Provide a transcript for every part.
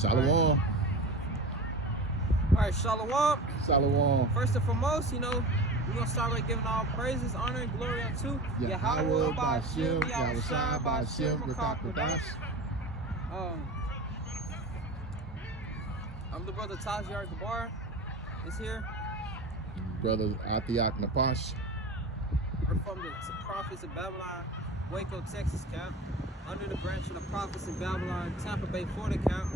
Shalom. All right, shalom. Shalom. First and foremost, we're going to start by giving all praises, honor, and glory unto Yahweh, Ba'ashem, Yahushua, Ba'ashem, Rakakadash. I'm the brother Tajiar Gabar is here. Brother Atiak Napash. We're from the Prophets in Babylon, Waco, Texas camp, under the branch of the Prophets in Babylon, Tampa Bay, Florida camp.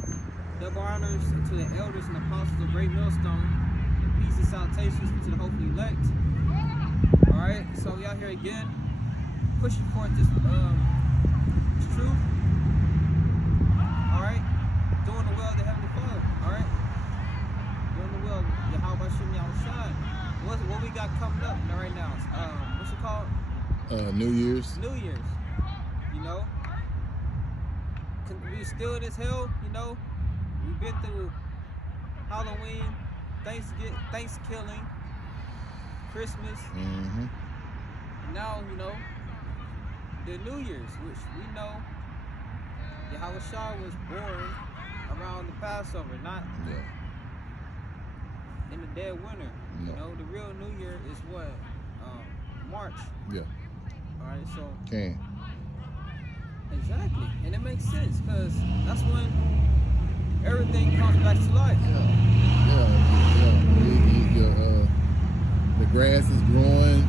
Double honors to the elders and apostles of Great Millstone. Peace and salutations to the hopefully elect. Alright, so we out here again, pushing forth this truth. Alright, doing the will of the Heavenly Father. Alright, doing the will of Yahweh Ba'ashem Yahushua. What we got coming up right now? What's it called? New Year's. New Year's. You know, we still in this hell. You know, we've been through Halloween, Thanksgiving, Christmas. Now, you know, the New Year's, which we know Yahushua was born around the Passover, not in the dead winter. You know, the real New Year is what? March. Yeah. Alright, so. Exactly. And it makes sense because that's when everything comes back to life. The grass is growing.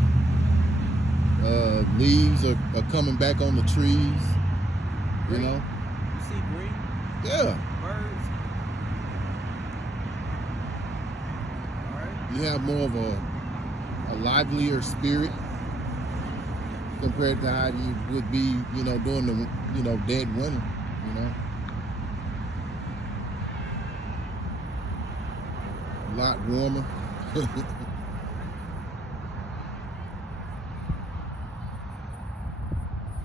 Leaves are coming back on the trees. Green. You know? You see green? Yeah. Birds. You have more of a livelier spirit compared to how you would be, you know, during the, you know, dead winter, you know. A lot warmer.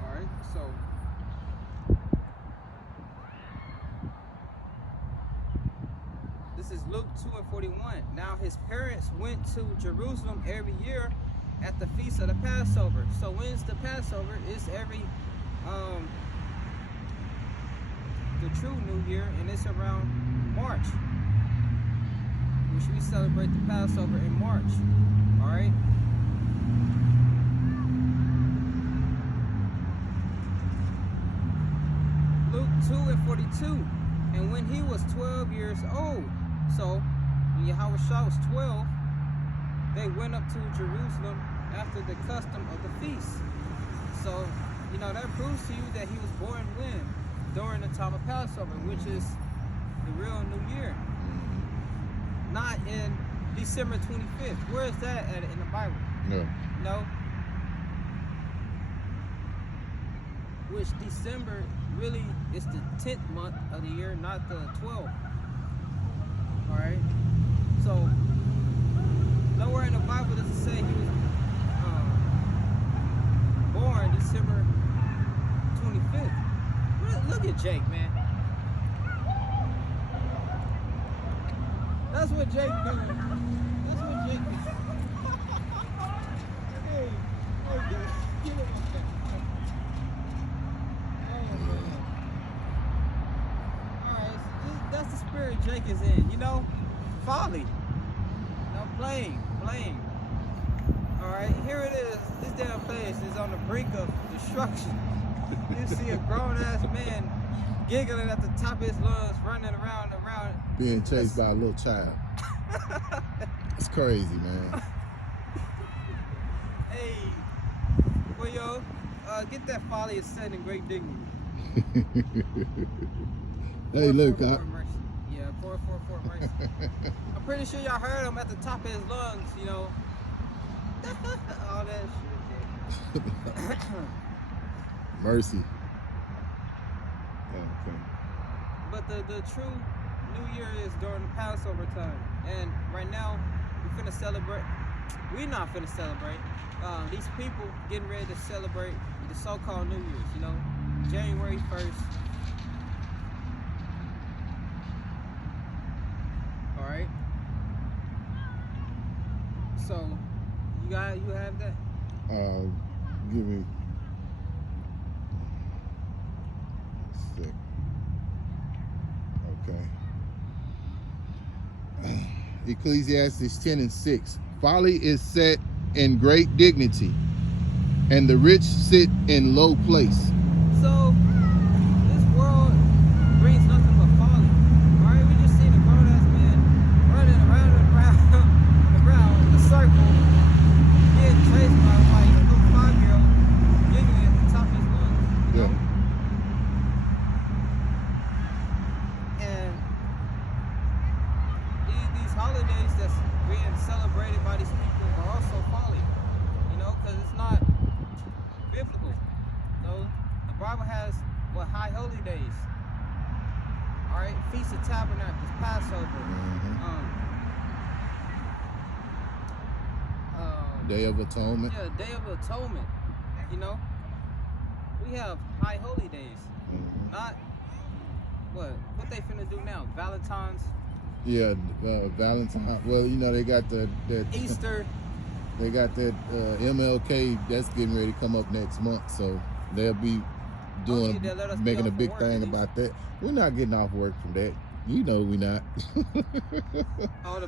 Alright, so this is Luke 2:41. Now his parents went to Jerusalem every year at the feast of the Passover. So when's the Passover? It's every the true New Year, and it's around March, which we celebrate the Passover in March. All right. Luke 2:42. And when he was 12 years old, so when Yahushua was 12, they went up to Jerusalem after the custom of the feast. So, you know, that proves to you that he was born when? During the time of Passover, which is the real New Year. Not in December 25th. Where is that at in the Bible? No. No. Which December really is the 10th month of the year, not the 12th. All right. So nowhere in the Bible does it say he was born December 25th. Look at Jake, man. That's what Jake doing. That's what Jake doing. Hey, okay. Give him a second. Alright, so that's the spirit Jake is in, you know? Folly. No, blame. Alright, here it is. This damn place is on the brink of destruction. You see a grown-ass man giggling at the top of his lungs, running around. Being chased by a little child. It's crazy, man. Hey, well, yo, get that folly and sin in great dignity. Hey, look, yeah, 444 mercy. I'm pretty sure y'all heard him at the top of his lungs, you know. All that shit. Mercy. Okay. But the true New Year is during the Passover time. And right now, we're finna celebrate. We're not finna celebrate. These people getting ready to celebrate the so-called New Year's, you know, January 1st. All right. So, you have that? Give me a sec. Okay. Ecclesiastes 10:6. Folly is set in great dignity, and the rich sit in low place. So this world brings nothing but folly. All right, we just seen a grown ass man running around and around in a circle, getting chased by like a little 5-year-old, giggling at the top of his lungs. You know? And these holidays that's being celebrated by these people are also folly. You know, because it's not biblical. So the Bible has high holy days. All right, Feast of Tabernacles, Passover, Day of Atonement. Yeah, Day of Atonement. You know, we have high holy days. Not what they finna do now? Valentine's. Yeah, Valentine. Well, you know they got that Easter. They got that MLK that's getting ready to come up next month, so they'll be doing making a big thing about that. We're not getting off work from that. You know we're not.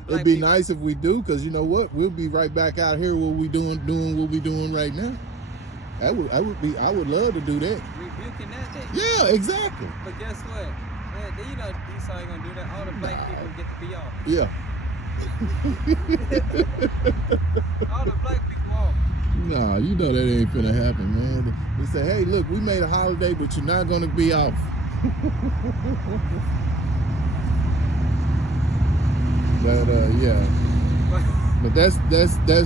It'd be nice if we do, because you know what? We'll be right back out here. What we doing what we doing right now. I would love to do that. Rebuking that day. Yeah, exactly. But guess what? You know Esau ain't gonna do that. All the black people get to be off. Yeah. All the black people off. Nah, you know that ain't finna happen, man. They say, hey, look, we made a holiday, but you're not gonna be off. But yeah. But that's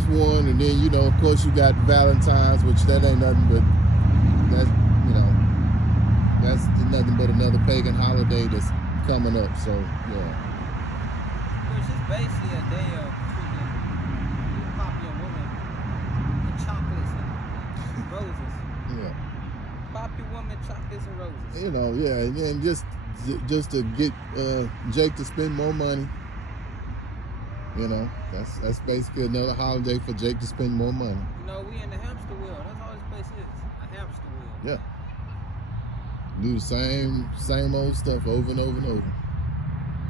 one, and then you know, of course, you got Valentine's, which that ain't nothing but that's nothing but another pagan holiday that's coming up. So yeah. Which is basically a day of treating popular women with chocolates and roses. Yeah. Popular women, chocolates and roses. You know, yeah, and just to get Jake to spend more money. You know, that's basically another holiday for Jake to spend more money. You know, we in the hamster wheel. That's all this place is. A hamster wheel. Yeah. Do the same old stuff over and over and over.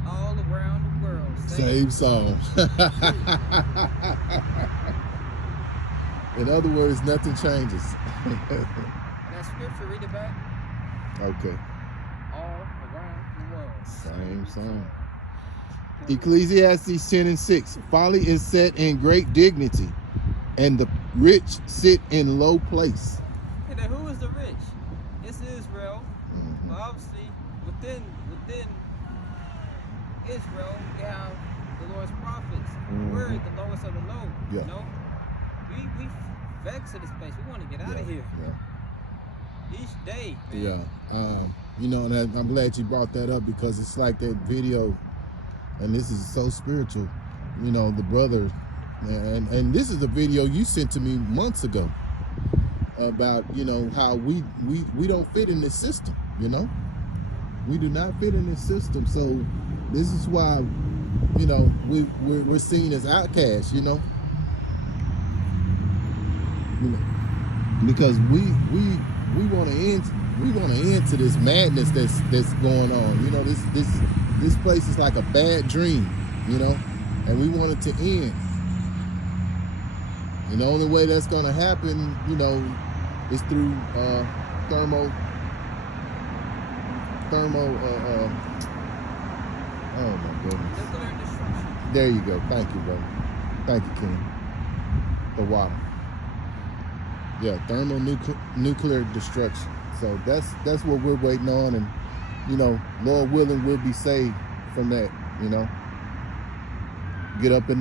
All around the world. Same song. In other words, nothing changes. That scripture, read it back. Okay. All around the world. Same song. Ecclesiastes 10:6. Folly is set in great dignity, and the rich sit in low place. And then who is the rich? It's Israel. But obviously, within Israel, we have the Lord's prophets. We're the lowest of the low. Yeah. You know? We vexed to this place. We want to get out of here. Yeah. Each day, man. Yeah. You know, and I'm glad you brought that up, because it's like that video, and this is so spiritual. You know, the brother, and this is a video you sent to me months ago about, you know, how we don't fit in this system. You know, we do not fit in this system. So this is why, you know, we're seen as outcasts. You know, because we want to end to this madness that's going on. You know, this place is like a bad dream, you know, and we want it to end. And the only way that's going to happen, you know, is through thermo. Oh my goodness. Nuclear destruction. There you go. Thank you, brother. Thank you, Ken. The water. Yeah, thermonuclear destruction. So that's what we're waiting on, and you know, Lord willing, we'll be saved from that. You know, get up in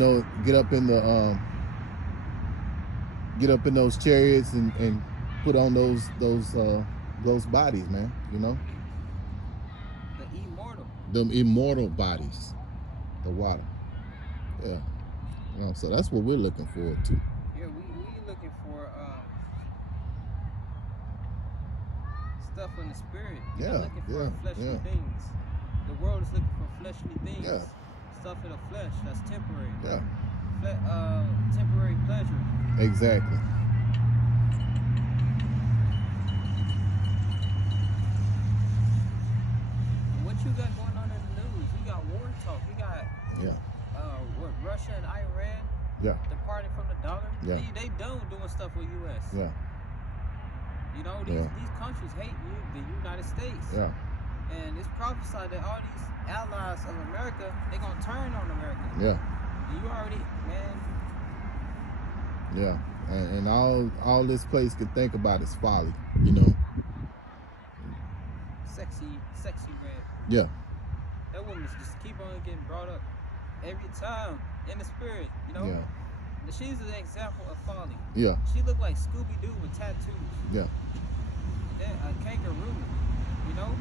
those chariots and put on those bodies, man. You know, them immortal bodies, the water. Yeah, you know, so that's what we're looking forward to. Yeah, we looking for stuff in the spirit. We're looking for fleshly things. The world is looking for fleshly things. Yeah. Stuff in the flesh that's temporary. Yeah. Temporary pleasure. Exactly. What you got going on in the news? We got war talk. We got Russia and Iran Yeah. departing from the dollar. Yeah. They done doing stuff with U.S. Yeah. You know, these countries hate the United States. Yeah. And it's prophesied that all these allies of America, they're going to turn on America. Yeah. And you already, man. Yeah. And all this place can think about is folly, you know. Sexy red. Yeah. That woman just keep on getting brought up every time in the spirit, you know. Yeah. She's an example of folly. Yeah. She looked like Scooby-Doo with tattoos. Yeah. Then a kangaroo, you know.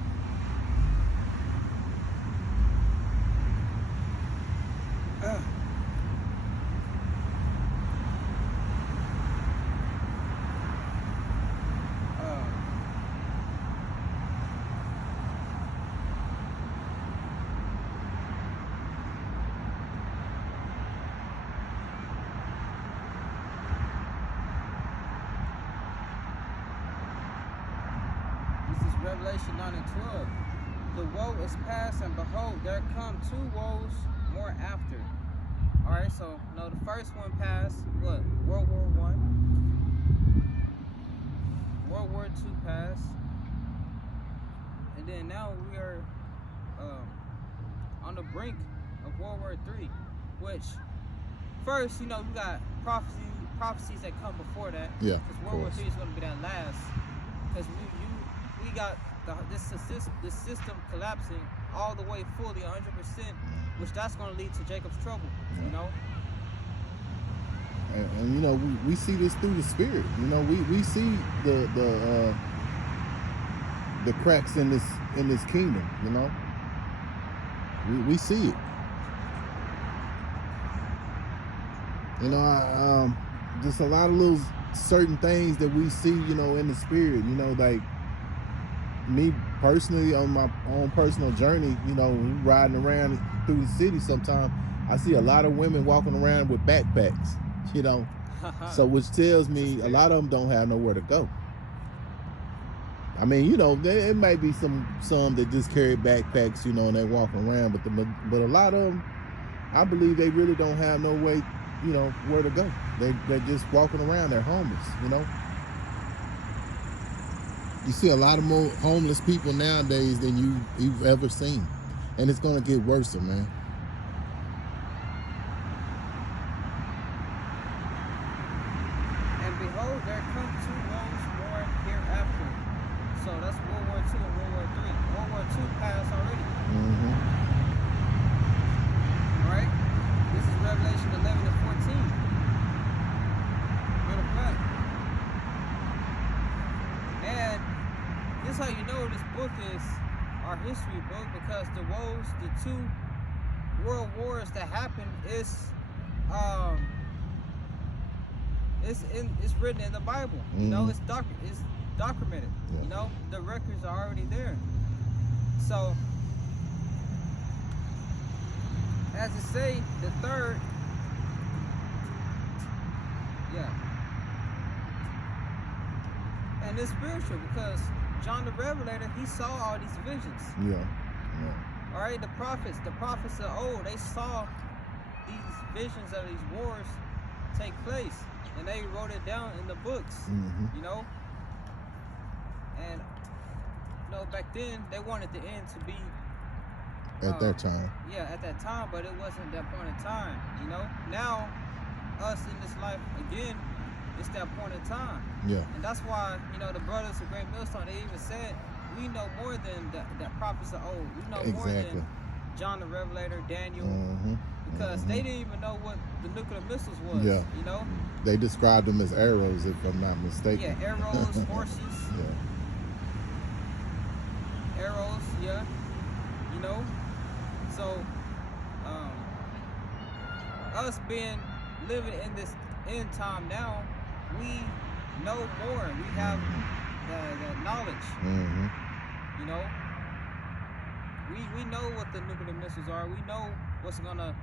Revelation 9 and 12. The woe is past, and behold, there come 2 woes more after. Alright, so the first one passed, what? World War I. World War II passed. And then now we are on the brink of World War III, which first, we got prophecies that come before that. Yeah. Because World War III is going to be that last. Because we got this system collapsing all the way fully 100%, which that's going to lead to Jacob's trouble, you know. And we see this through the spirit. We see the cracks in this kingdom. We see it. Just a lot of little certain things that we see, in the spirit. Like me personally, on my own personal journey, riding around through the city, sometimes I see a lot of women walking around with backpacks. So which tells me a lot of them don't have nowhere to go. I mean, it might be some that just carry backpacks, and they walk around, but a lot of them, I believe they really don't have no way, where to go. They're just walking around. They're homeless, You see a lot of more homeless people nowadays than you've ever seen, and it's gonna get worse, man. And behold, there come 2 woes more hereafter. So that's World War II and World War III. World War II passed already. Right? This is Revelation 11 and 14. Matter of fact. And this is how you know this book is our history book, because the woes, the 2 world wars that happened is it's written in the Bible. It's documented. Yeah. The records are already there. So as it say, the third, and it's spiritual, because John the Revelator, he saw all these visions. Yeah. All right, the prophets of old, they saw these visions of these wars take place, and they wrote it down in the books. And back then they wanted the end to be at that time. Yeah, at that time, but it wasn't that point in time. Now us in this life again, it's that point in time. Yeah. And that's why, the brothers of Great Millstone, they even said, we know more than that prophets of old. We know more than John the Revelator, Daniel, because they didn't even know what the nuclear missiles was. Yeah. They described them as arrows, if I'm not mistaken. Yeah, arrows, horses. Yeah. Arrows, yeah. So us living in this end time now, we know more. We have the knowledge. We know what the nuclear missiles are. We know what's gonna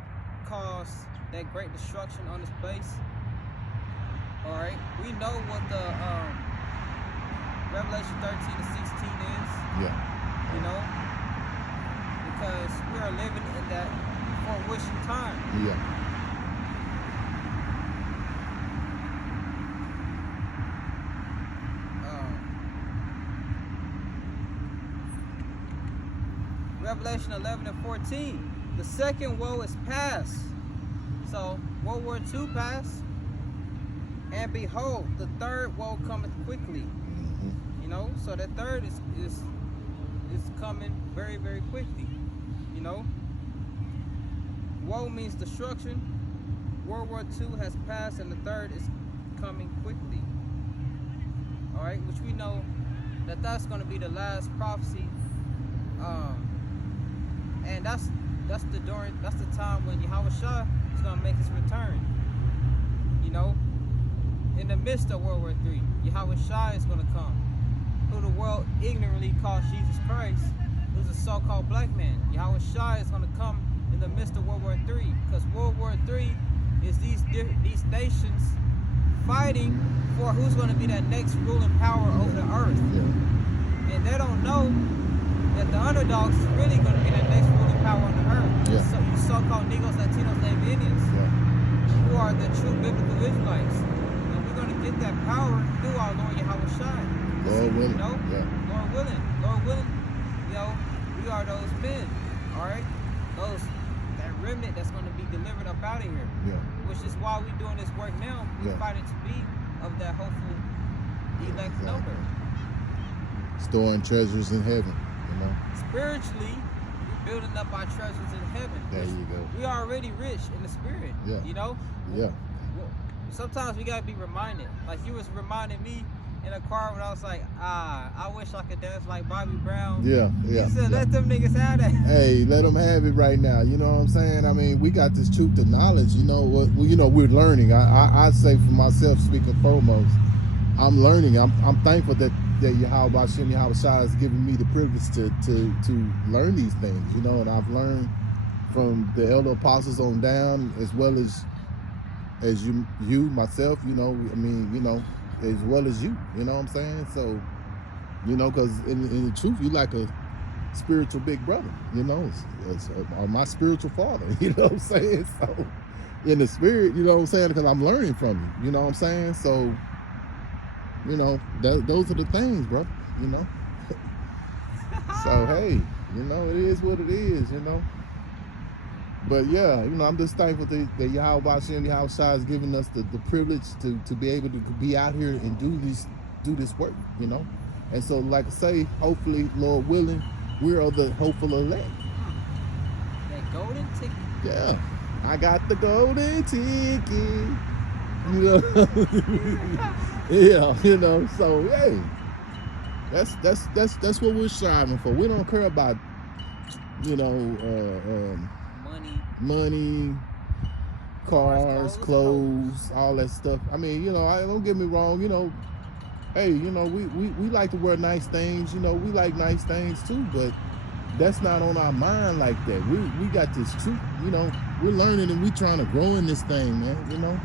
cause that great destruction on this place. All right. We know what the Revelation 13 and 16 is. Yeah. Because we are living in that fruition time. Yeah. Revelation 11 and 14. The second woe is past. So World War II passed, and behold, the third woe cometh quickly. You know, so the third is coming very, very quickly. You know, woe means destruction. World War II has passed, and the third is coming quickly. All right, which we know that that's going to be the last prophecy, and that's the time when Yahweh Shah is going to make his return. You know, in the midst of World War III, Yahweh Shah is going to come, who the world ignorantly calls Jesus Christ, who's a so-called black man. Yahweh Shah is going to come in the midst of World War III, because World War III is these nations fighting for who's going to be that next ruling power over the earth. And they don't know that the underdogs is really going to be that next ruling power on the earth. So you so-called Negroes, Latinos, Native Indians, who are the true biblical Israelites. And we're going to get that power through our Lord Yahweh Shai. Lord willing. You know? Lord willing. Lord willing. You know, we are those men. All right? That remnant that's going to be delivered up out of here. Which is why we're doing this work now. We're fighting to be of that hopeful elect number. Storing treasures in heaven, you know. Spiritually, we're building up our treasures in heaven. There you go. We are already rich in the spirit. You know? Well, sometimes we gotta be reminded. Like you was reminding me in a car when I was like, I wish I could dance like Bobby Brown. You said let them niggas have that. Hey, let them have it right now. You know what I'm saying? I mean, we got this truth and knowledge. You know what? You know, we're learning. I say for myself, speaking foremost, I'm learning. I'm thankful that Yahweh Hashem, Yahweh Shai has given me the privilege to learn these things. You know, and I've learned from the elder apostles on down, as well as you myself. You know, I mean, you know, as well as you know what I'm saying? So, you know, because in the truth, you like a spiritual big brother, you know, it's my spiritual father, you know what I'm saying? So, in the spirit, you know what I'm saying? Because I'm learning from you, you know what I'm saying? So, you know, those are the things, bro, you know? So, hey, you know, it is what it is, you know? But yeah, you know, I'm just thankful that Yahweh Hashem, Yahweh Shai is giving us the privilege to be able to be out here and do this work, you know. And so, like I say, hopefully, Lord willing, we are the hopeful elect. That golden ticket. Yeah, I got the golden ticket. You know, yeah, you know. So hey, that's what we're striving for. We don't care about, you know, money, cars, clothes, all that stuff. I mean, you know, don't get me wrong, you know, hey, you know, we like to wear nice things, you know, we like nice things too, but that's not on our mind like that. We got this truth, you know, we're learning and we trying to grow in this thing, man, you know.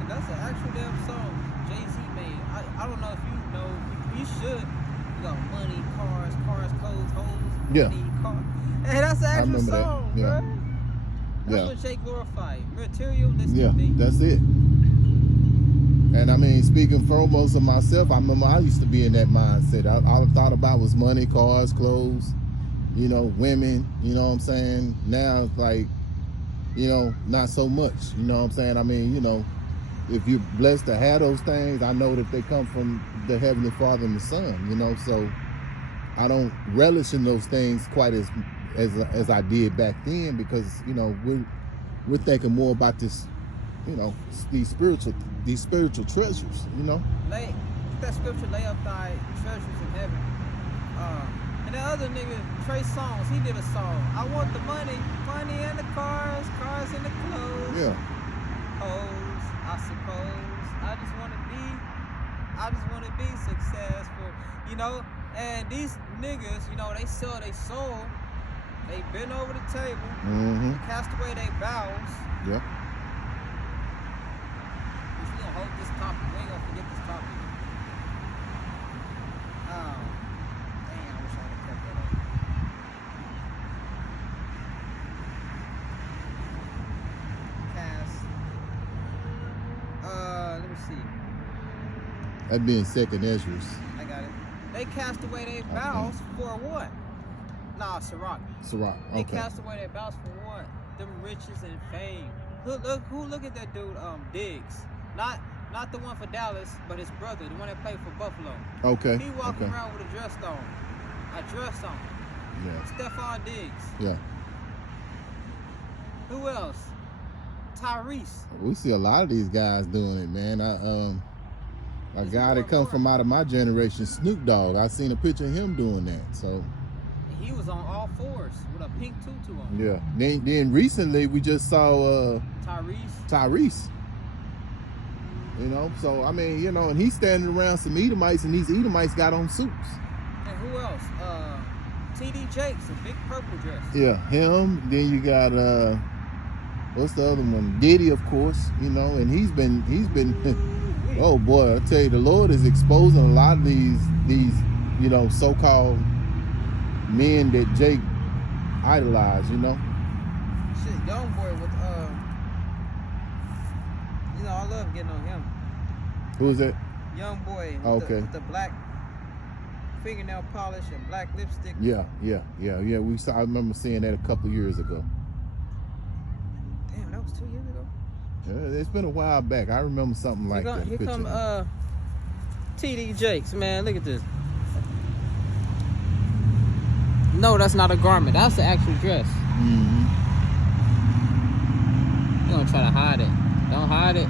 And that's an actual damn song Jay-Z made. I don't know if you know, you should. You got money, cars, clothes, hoes, money, car. Hey, that's an actual song, bro. That's what Jay glorified. Materialistic things. That's it. And I mean, speaking foremost of myself, I remember I used to be in that mindset. All I thought about was money, cars, clothes, you know, women, you know what I'm saying? Now it's like, you know, not so much, you know what I'm saying? I mean, you know, if you're blessed to have those things, I know that they come from the Heavenly Father and the Son, you know, so I don't relish in those things quite as I did back then, because, you know, we're thinking more about this, you know, these spiritual treasures, you know. Get that scripture, lay up thy treasures in heaven. And the other nigga, Trey Songz, he did a song. I want the money and the cars and the clothes. Hoes, I suppose. I just want to be successful, you know. And these niggas, you know, they sell their soul. They bend over the table, cast away their vows. We still gonna hold this topic. We ain't gonna forget this topic. Dang, I wish I would have kept that up. Cast. Let me see. That'd be in 2nd Ezra. I got it. They cast away their vows for what? Nah, Ciroc. Ciroc. They Okay. cast away their belts for what? Them riches and fame. Look at that dude, Diggs. Not the one for Dallas, but his brother, the one that played for Buffalo. Okay. He walking around with a dress on. A dress on. Yeah. Stephon Diggs. Yeah. Who else? Tyrese. We see a lot of these guys doing it, man. A guy that come from out of my generation, Snoop Dogg. I seen a picture of him doing that. So He was on all fours with a pink tutu on. yeah. Then recently we just saw Tyrese. You know, so I mean, you know, and he's standing around some Edomites, and these Edomites got on suits. And who else? T.D. Jakes, a big purple dress. Yeah, him. Then you got what's the other one? Diddy, of course. You know, and he's been. Oh boy, I tell you, the Lord is exposing a lot of these you know, so-called men that Jake idolized. You know. Shit, young boy with you know, I love getting on him. Who is that? Young boy with the black fingernail polish and black lipstick. Yeah. I remember seeing that a couple years ago. Damn, that was 2 years ago. Yeah, it's been a while back. I remember something like that. Here come T.D. Jakes, man. Look at this. No, that's not a garment. That's the actual dress. Mm-hmm. You're gonna try to hide it. Don't hide it.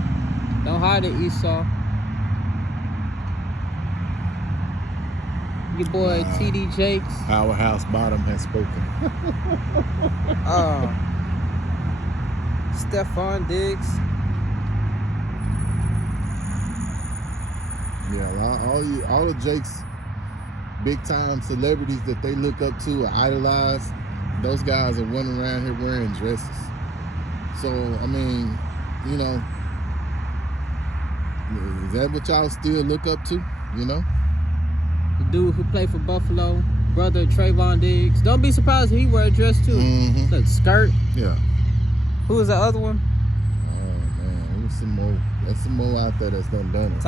Don't hide it, Esau. Your boy T.D. Jakes. Powerhouse Bottom has spoken. Stephon Diggs. Yeah, all of Jake's big time celebrities that they look up to or idolize, those guys are running around here wearing dresses. So I mean, you know, is that what y'all still look up to? You know? The dude who played for Buffalo, brother Trayvon Diggs. Don't be surprised if he wear a dress too. Mm-hmm. Look, skirt. Yeah. Who was the other one? Oh man, there's some more. There's some more out there that's done it.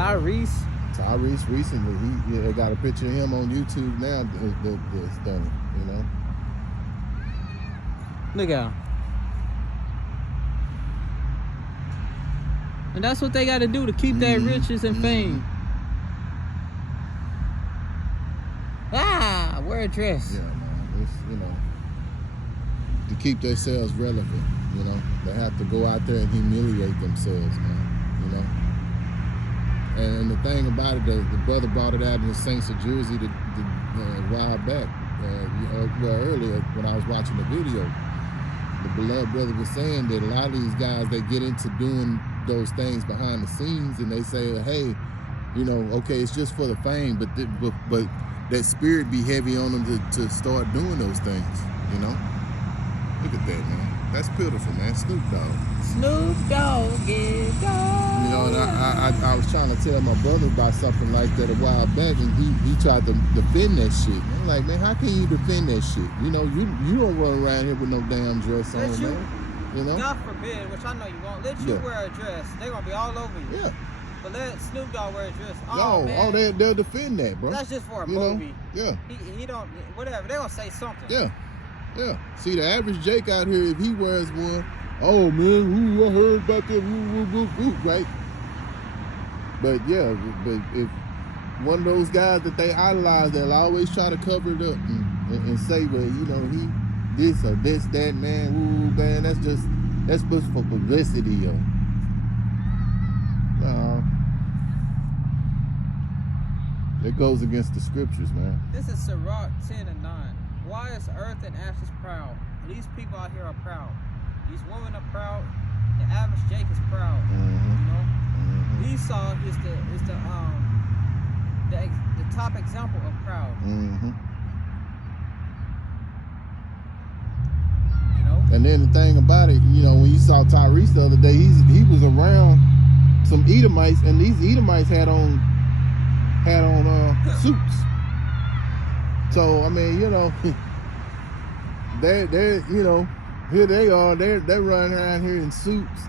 Tyrese recently, they got a picture of him on YouTube now that's done it. You know. Look at him. And that's what they got to do to keep that riches and fame. Wear a dress. Yeah, man. It's, you know, to keep themselves relevant, you know. They have to go out there and humiliate themselves, man, you know. And the thing about it, the brother brought it out in the Saints of Jersey a while back, earlier when I was watching the video. The beloved brother was saying that a lot of these guys, they get into doing those things behind the scenes, and they say, hey, you know, okay, it's just for the fame, but that spirit be heavy on them to start doing those things, you know. Look at that, man. That's beautiful, man. Snoop Dogg. Snoop Dogg is gone. You know, and I was trying to tell my brother about something like that a while back, and he tried to defend that shit. I'm like, man, how can you defend that shit? You know, you don't run around here with no damn dress on, man. You know? God forbid, which I know you won't, let you wear a dress. They're going to be all over you. Yeah. But let Snoop Dogg wear a dress. They'll defend that, bro. That's just for a movie. Yeah. He don't, whatever. They're going to say something. Yeah. Yeah. See, the average Jake out here, if he wears one, oh, man, I heard about that, right? But, yeah, but if one of those guys that they idolize, they'll always try to cover it up and say, well, you know, he this or this, that, man, man, that's just for publicity, yo. No. It goes against the scriptures, man. This is Sirach 10:9. Why is earth and ashes proud? These people out here are proud. These women are proud. The average Jake is proud. You know, Esau is the top example of proud. You know. And then the thing about it, you know, when you saw Tyrese the other day, he was around some Edomites, and these Edomites had on suits. So I mean, you know, they're you know, here they are, they're running around here in suits,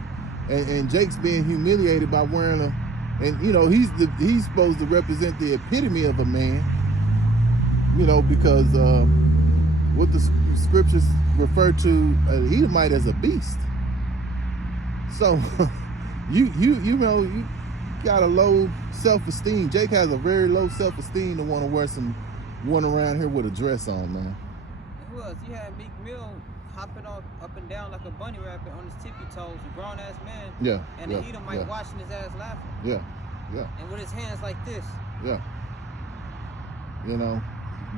and Jake's being humiliated by wearing and you know, he's supposed to represent the epitome of a man, you know, because what the scriptures refer to an Edomite as a beast. So you know, you got a low self-esteem. Jake has a very low self-esteem to want to wear one around here with a dress on, man. It was. You had Meek Mill hopping up and down like a bunny rabbit on his tippy toes, a grown ass man. Yeah. And the Edomite watching his ass laughing. Yeah. Yeah. And with his hands like this. Yeah. You know,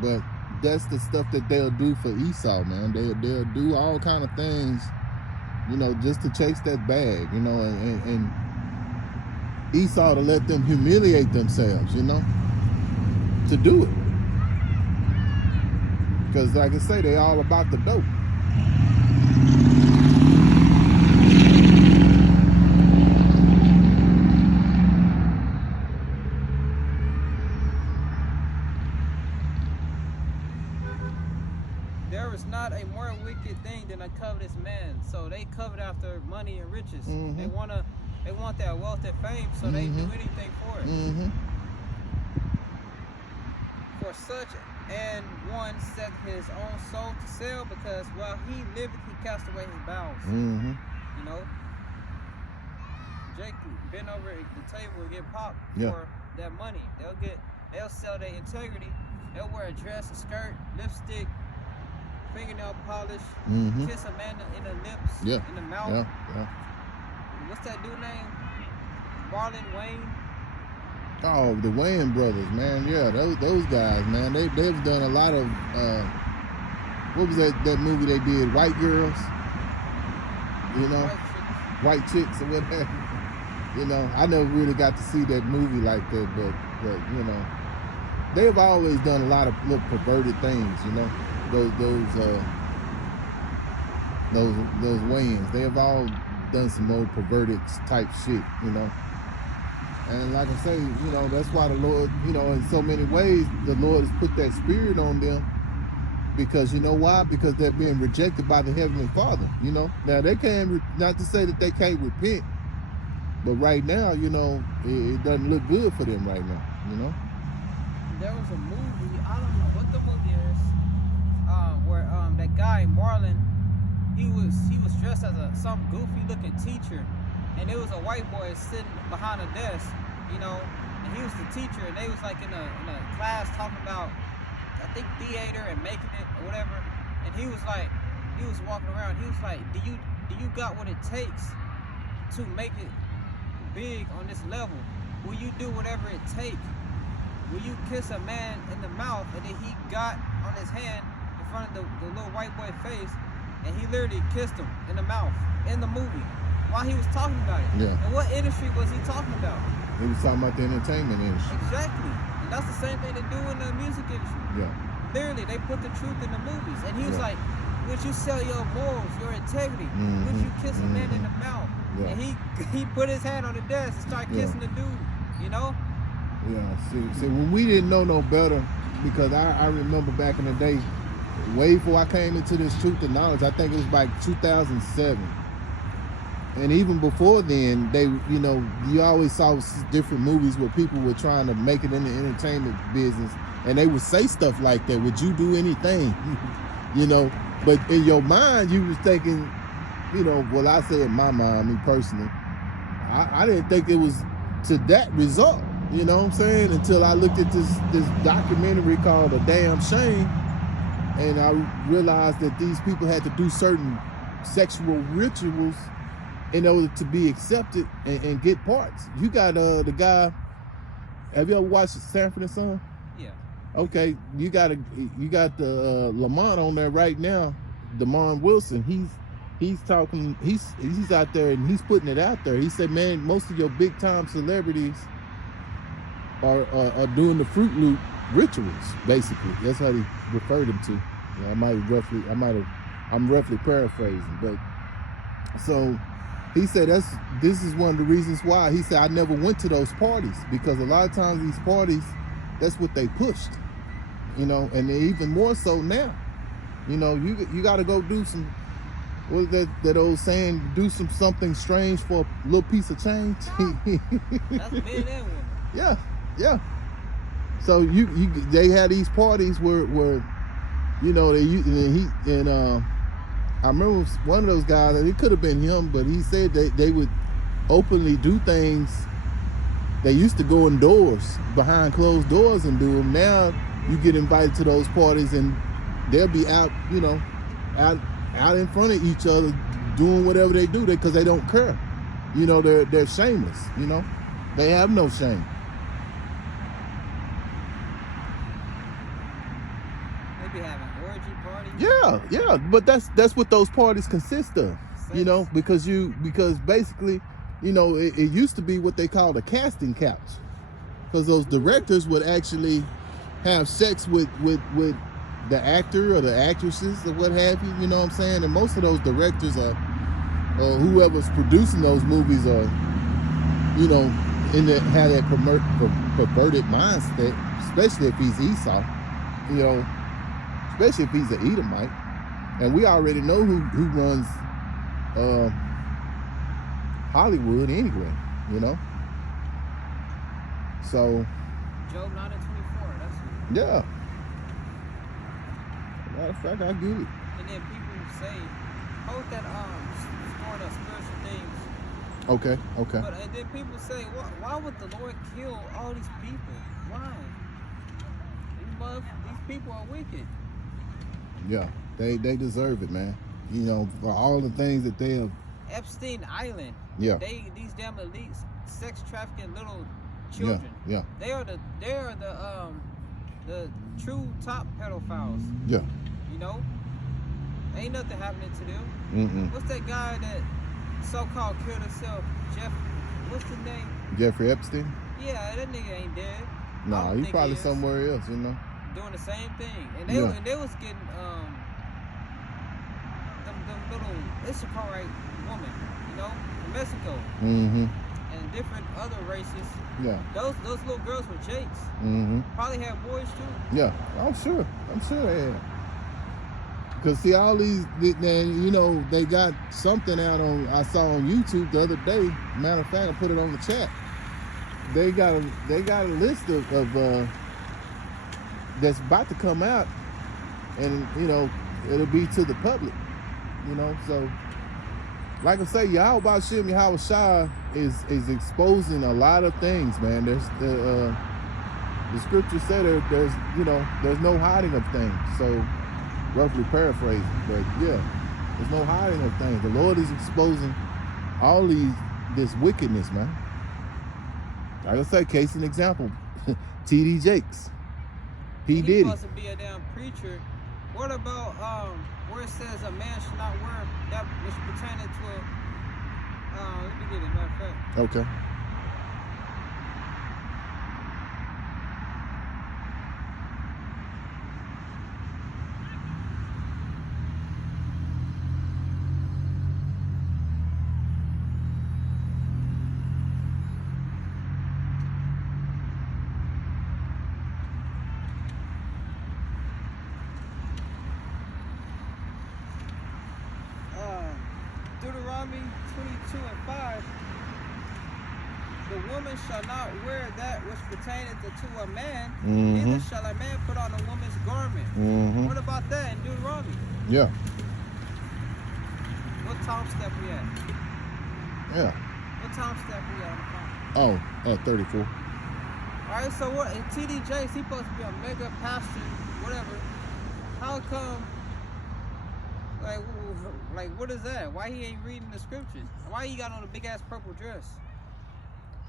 but that's the stuff that they'll do for Esau, man. They'll do all kind of things, you know, just to chase that bag, you know, and Esau to let them humiliate themselves, you know, to do it. Because like I say, they all about the dope. There is not a more wicked thing than a covetous man. So they covet after money and riches. Mm-hmm. They want that wealth and fame, so they do anything for it. Mm-hmm. For such and one set his own soul to sell, because while he liveth, he cast away his bowels. Mm-hmm. You know, Jake bent over at the table and get popped for that money. They'll sell their integrity. They'll wear a dress, a skirt, lipstick, fingernail polish, kiss a man in the lips, in the mouth. Yeah. What's that dude name? Marlon Wayne. Oh, the Wayne brothers, man. Yeah, those guys, man. They've done a lot of what was that movie they did? White Girls. You know, White Chicks or whatever. You know, I never really got to see that movie like that, but you know, they've always done a lot of little perverted things. You know, those Wayans. They have all done some old perverted type shit. You know. And like I say, you know, that's why the Lord, you know, in so many ways, the Lord has put that spirit on them. Because you know why? Because they're being rejected by the Heavenly Father, you know. Now, they can't, not to say that they can't repent, but right now, you know, it doesn't look good for them right now, you know. There was a movie, I don't know what the movie is, where that guy, Marlon, he was dressed as some goofy-looking teacher. And there was a white boy sitting behind a desk, you know, and he was the teacher, and they was like in a class talking about, I think, theater and making it or whatever. And he was walking around. He was like, do you got what it takes to make it big on this level? Will you do whatever it takes? Will you kiss a man in the mouth? And then he got on his hand in front of the little white boy's face, and he literally kissed him in the mouth in the movie. While he was talking about it. Yeah. And what industry was he talking about? He was talking about the entertainment industry. Exactly. And that's the same thing they do in the music industry. Yeah. Literally, they put the truth in the movies. And he was like, would you sell your morals, your integrity? Would you kiss a man in the mouth? Yeah. And he put his hand on the desk and started kissing the dude, you know? Yeah, see, when we didn't know no better, because I remember back in the day, way before I came into this truth and knowledge, I think it was like 2007. And even before then, you know, you always saw different movies where people were trying to make it in the entertainment business, and they would say stuff like that. Would you do anything? You know, but in your mind, you was thinking, you know, well, I say in my mind, me personally, I didn't think it was to that result. You know what I'm saying? Until I looked at this documentary called A Damn Shame, and I realized that these people had to do certain sexual rituals in order to be accepted and get parts. You got the guy. Have you ever watched Sanford and Son? Yeah. Okay, you got the Lamont on there right now, Damon Wilson. He's talking. He's out there and he's putting it out there. He said, man, most of your big time celebrities are doing the Fruit Loop rituals. Basically, that's how he referred them to. You know, I'm roughly paraphrasing, but so. He said this is one of the reasons why. He said I never went to those parties, because a lot of times these parties, that's what they pushed, you know, and even more so now. You know, you got to go do some, what is that old saying, do something strange for a little piece of change. That's men and women. Yeah. So they had these parties where you know, I remember one of those guys, and it could have been him, but he said they would openly do things. They used to go indoors behind closed doors and do them. Now you get invited to those parties and they'll be out, you know, out in front of each other doing whatever they do because they don't care. You know, they're shameless, you know. They have no shame. They be having orgy parties. Yeah, but that's what those parties consist of. Sex. You know, because basically, you know, it used to be what they called a casting couch. Because those directors would actually have sex with the actor or the actresses or what have you, you know what I'm saying? And most of those directors are, or whoever's producing those movies are, you know, have that perverted mindset, especially if he's Esau, you know, especially if he's an Edomite. And we already know who runs Hollywood anyway, you know? So Job 9:24, that's it. yeah. Matter of fact, I get it. And then people say, hold that storing up spiritual things. Okay. But and then people say, why would the Lord kill all these people? Why? These people are wicked. Yeah, they deserve it, man. You know, for all the things that they have. Epstein Island. Yeah. These damn elites sex trafficking little children. Yeah. They are the true top pedophiles. Yeah. You know? Ain't nothing happening to them. Mm-mm. What's that guy that so-called killed himself? What's the name? Jeffrey Epstein? Yeah, that nigga ain't dead. Nah, he's probably somewhere else, you know. Doing the same thing. And they was getting them little Issacharite woman, you know, in Mexico. Mm-hmm. And different other races. Yeah. Those little girls were Jakes. Mm-hmm. Probably had boys too. Yeah, I'm sure they had. Cause see, all these, you know, they got something out I saw on YouTube the other day. Matter of fact, I put it on the chat. They got a list of that's about to come out, and you know, it'll be to the public. You know, so like I say, Yahweh Shem Yahweh Shah is exposing a lot of things, man. There's the scripture said there's no hiding of things. So roughly paraphrasing, but yeah, there's no hiding of things. The Lord is exposing all this wickedness, man. Like I say, case in example, T.D. Jakes, P. Diddy. He's supposed to be a damn preacher. What about where it says a man should not wear that which pertaining to a let me get it, matter of fact. Okay. Deuteronomy 22:5, the woman shall not wear that which pertaineth to a man, neither shall a man put on a woman's garment. What about that in Deuteronomy? Yeah. What time step we at? Yeah. What time step we at on the phone? Oh, 34. Alright, so what, T.D. Jakes, he's supposed to be a mega pastor, whatever. How come, like what is that? Why he ain't reading the scriptures? Why he got on a big ass purple dress?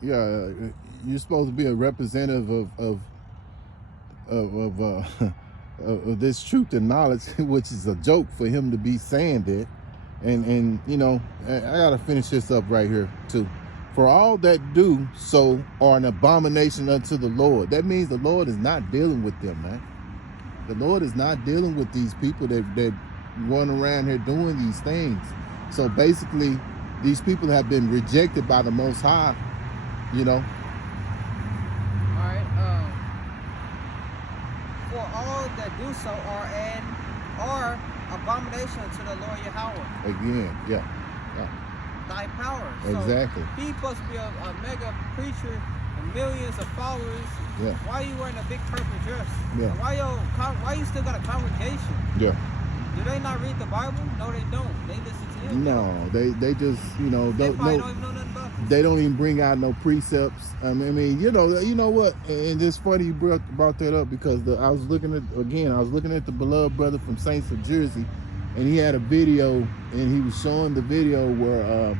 Yeah, you're supposed to be a representative of this truth and knowledge, which is a joke for him to be saying that. And you know, I gotta finish this up right here too. For all that do so are an abomination unto the Lord. That means the Lord is not dealing with them, man. The Lord is not dealing with these people that run around here doing these things. So basically, these people have been rejected by the Most High, you know. All right. For all that do so are abomination to the Lord Yahweh. Again, yeah. Thy power. Exactly. So he's supposed to be a mega preacher, a millions of followers. Yeah. Why you wearing a big purple dress? Yeah. Why you still got a congregation? Yeah. Do they not read the Bible? No, they don't. They listen to him. No, they just, you know, They don't probably don't even know nothing about this. they don't even bring out no precepts. I mean, you know what? And it's funny you brought that up because I was looking at the beloved brother from Saints of Jersey, and he had a video, and he was showing the video where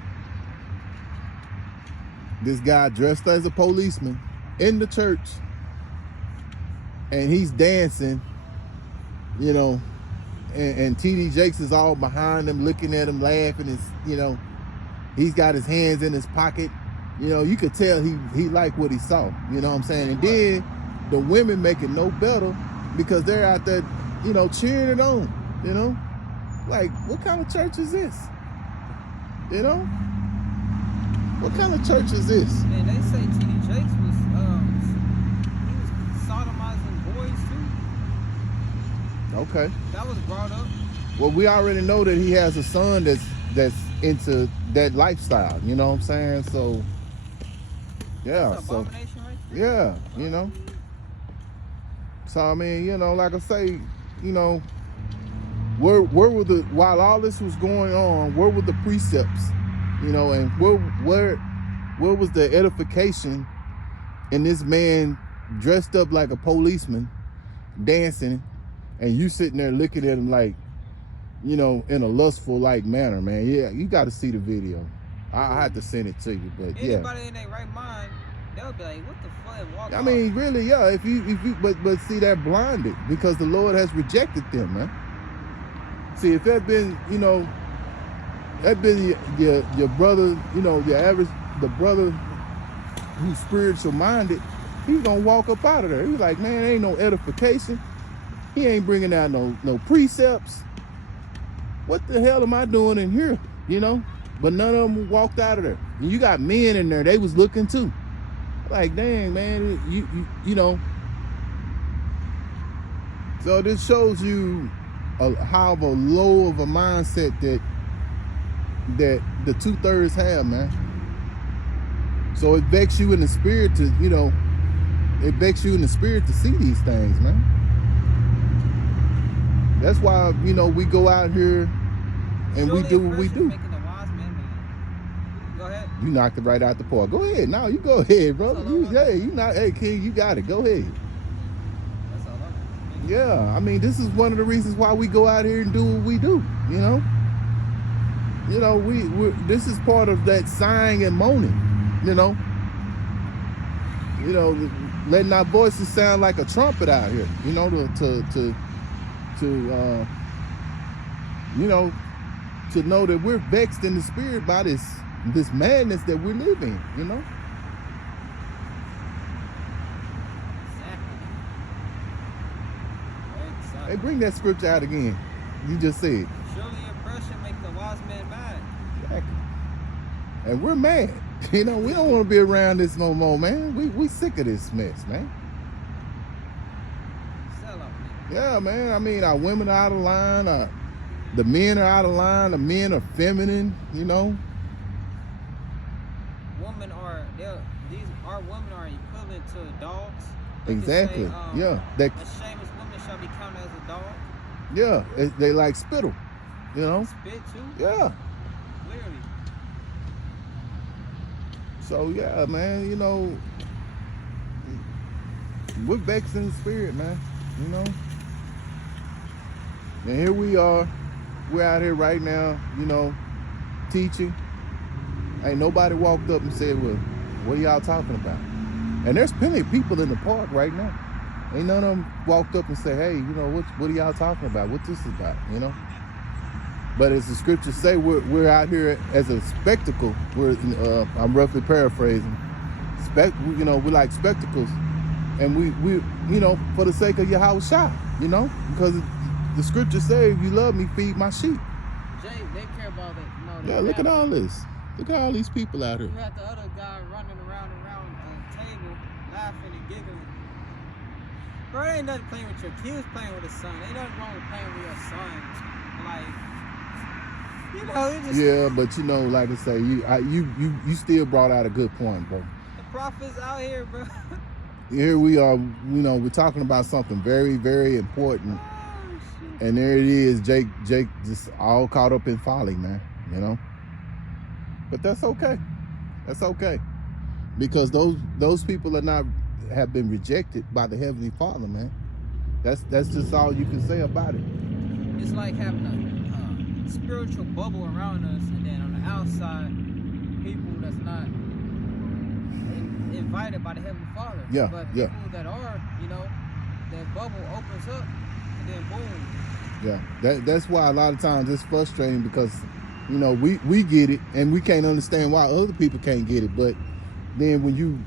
this guy dressed as a policeman in the church, and he's dancing, you know, and TD Jakes is all behind him, looking at him, laughing, and, you know, he's got his hands in his pocket. You know, you could tell he liked what he saw, you know what I'm saying? And then the women make it no better because they're out there, you know, cheering it on, you know? Like, what kind of church is this? You know? What kind of church is this? Man, they say TD Jakes was sodomizing boys too. Okay. That was brought up. Well, we already know that he has a son that's into that lifestyle, you know what I'm saying? So, yeah. That's an abomination right there. Yeah, you know. So, I mean, you know, like I say, you know, where were while all this was going on, where were the precepts? You know, and where was the edification in this man dressed up like a policeman, dancing, and you sitting there looking at him like, you know, in a lustful like manner, man? Yeah, you got to see the video. I had to send it to you, but yeah. Anybody in their right mind, they'll be like, "What the fuck?" And walk I off. mean, really, yeah. If you, but see, they're blinded because the Lord has rejected them, man. See, if that been, you know, that been your brother, you know, the brother who's spiritual minded, he's gonna walk up out of there. He's like, man, ain't no edification. He ain't bringing out no precepts. What the hell am I doing in here? You know? But none of them walked out of there. And you got men in there, they was looking too. Like, dang, man, you know. So this shows you how low of a mindset that the 2/3 have, man. So it vexes you in the spirit to, you know, it vexes you in the spirit to see these things, man. That's why, you know, we go out here and we do what we do. Making the wise man mad. Go ahead. You knocked it right out the park. Go ahead. No, you go ahead, brother. Hey, King, you got it. Go ahead. That's all I'm. Yeah, I mean, this is one of the reasons why we go out here and do what we do, you know? You know, this is part of that sighing and moaning, you know? You know, letting our voices sound like a trumpet out here, you know, to you know, to know that we're vexed in the spirit by this madness that we're living, you know? Exactly. Hey, bring that scripture out again. You just said. Surely oppression make the wise man mad. Exactly. And we're mad. You know, we don't want to be around this no more, man. We sick of this mess, man. Sell out. Yeah, man. I mean, our women are out of line. The men are out of line. The men are feminine, you know. Our women are equivalent to dogs. Exactly. Say, yeah. A shameless woman shall be counted as a dog. Yeah. They like spittle, you know. Spit too. Yeah. Clearly. So yeah, man. You know, we're vexed in the spirit, man. You know. And here we are. We're out here right now, you know, teaching. Ain't nobody walked up and said, well, what are y'all talking about? And there's plenty of people in the park right now. Ain't none of them walked up and say, hey, you know, what are y'all talking about? What's this about, you know? But as the scriptures say, we're out here as a spectacle. I'm roughly paraphrasing. You know, we're like spectacles. And we you know, for the sake of Yahushua, you know? Because the scriptures say, if you love me, feed my sheep. Jay, they care about it. Yeah, look at all this. Look at all these people out here. You got the other guy running around a table, laughing and giggling. Bro, there ain't nothing playing with your kids, playing with his son. Ain't nothing wrong with playing with your son. Like, you know, it just... Yeah, but you know, like I say, you still brought out a good point, bro. The prophets out here, bro. Here we are, we're talking about something very, very important. Oh, shit. And there it is, Jake just all caught up in folly, man, But that's okay. That's okay. Because those people have been rejected by the Heavenly Father, man. That's just all you can say about it. It's like having a spiritual bubble around us, and then on the outside, people that's not invited by the Heavenly Father. Yeah, but yeah. people that are, that bubble opens up, and then boom. Yeah, that's why a lot of times it's frustrating because, we get it and we can't understand why other people can't get it. But then when you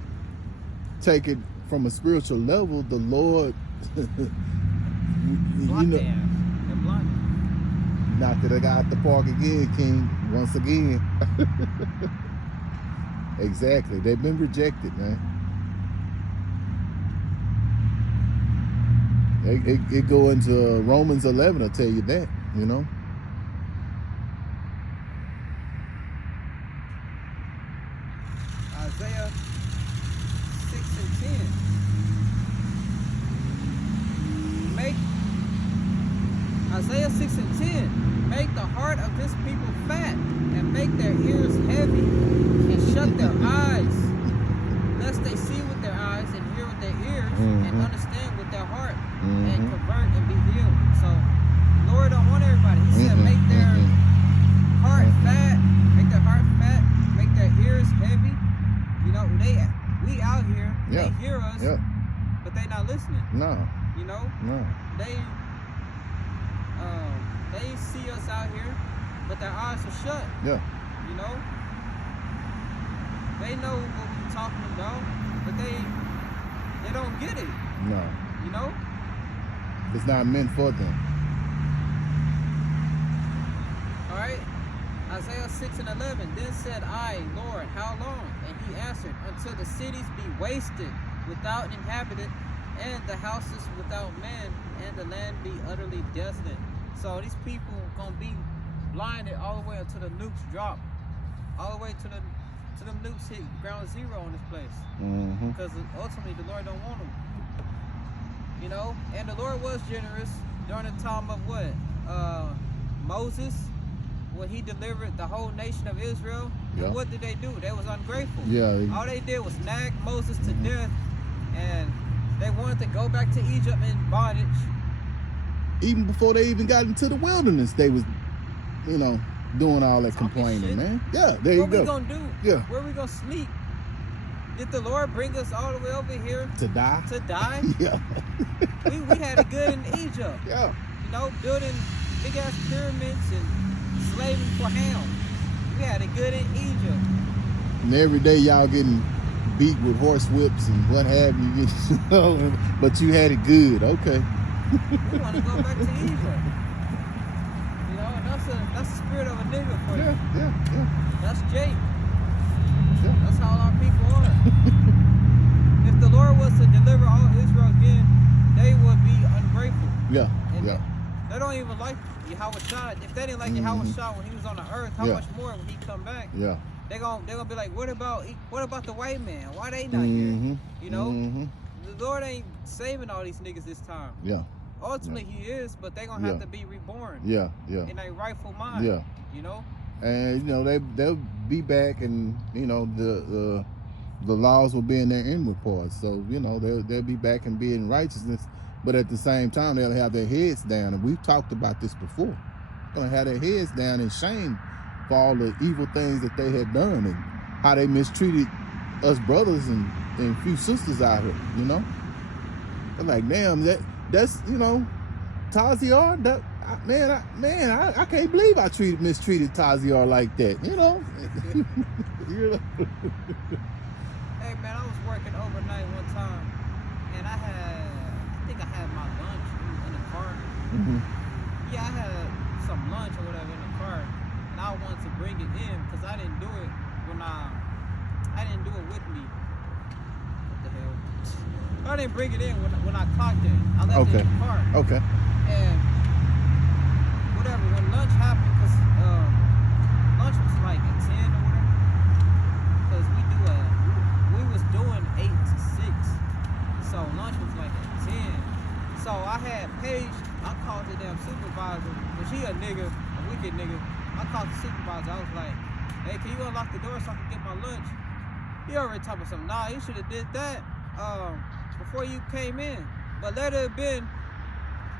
take it from a spiritual level, the Lord, They're blinded. knocked it out the park again, King, once again. Exactly. They've been rejected, man. It go into Romans 11, I'll tell you that, Isaiah 6 and 10. Isaiah 6 and 10. Make the heart of this people fat, and make their ears heavy, and shut their eyes, lest they see with their eyes and hear with their ears, and understand with their heart, and convert and be healed. So, Lord don't want everybody. He said, make their heart fat, make their heart fat, make their ears heavy. We out here, they hear us, but they not listening. No. No. They see us out here, but their eyes are shut. Yeah. They know what we're talking about, but they don't get it. No. It's not meant for them. All right. Isaiah 6 and 11. Then said I, Lord, how long? And he answered, until the cities be wasted without an inhabitant, and the houses without man, and the land be utterly desolate. So these people gonna be blinded all the way until the nukes drop, all the way to the nukes hit ground zero on this place. Because ultimately the Lord don't want them. And the Lord was generous during the time of what? Moses, when he delivered the whole nation of Israel. And what did they do? They was ungrateful. All they did was nag Moses to death, and they wanted to go back to Egypt in bondage. Even before they even got into the wilderness, they was, doing all that complaining, man. Yeah, there you go. What we gonna do? Yeah. Where we gonna sleep? Did the Lord bring us all the way over here to die? To die? Yeah. we had it good in Egypt. Yeah. Building big ass pyramids and slaving for Ham. We had it good in Egypt. And every day y'all getting beat with horse whips and what have you, but you had it good. Okay. We want to go back to Egypt. And that's the spirit of a nigga for you. Yeah. That's Jake. Yeah. That's how our people are. If the Lord was to deliver all Israel again, they would be ungrateful. Yeah. And they don't even like Yahweh Shah. If they didn't like Yahweh Shah when he was on the earth, how much more when he come back? Yeah. They're gonna be like, what about the white man? Why they not here? The Lord ain't saving all these niggas this time. Yeah. Ultimately he is, but they're gonna have to be reborn. Yeah. In a rightful mind. Yeah. And they'll be back, and the laws will be in their inward parts. So they'll be back and be in righteousness, but at the same time they'll have their heads down. And we've talked about this before. They're gonna have their heads down in shame for all the evil things that they had done and how they mistreated us brothers and few sisters out here. They're like, damn, that's Taziar. That I can't believe I mistreated Taziar like that. Hey man, I was working overnight one time, and I think I had my lunch in the car. Yeah, I had some lunch or whatever in the car, and I wanted to bring it in because I didn't do it with me. What the hell? I didn't bring it in when I clocked in. I left it in the car. Okay. And whatever, when lunch happened, because lunch was like at 10 or whatever, because we was doing I had Paige, I called the damn supervisor, but she a nigga, a wicked nigga. I called the supervisor. I was like, hey, can you unlock the door so I can get my lunch? He already talking about something. Nah, you should have did that before you came in. But let it have been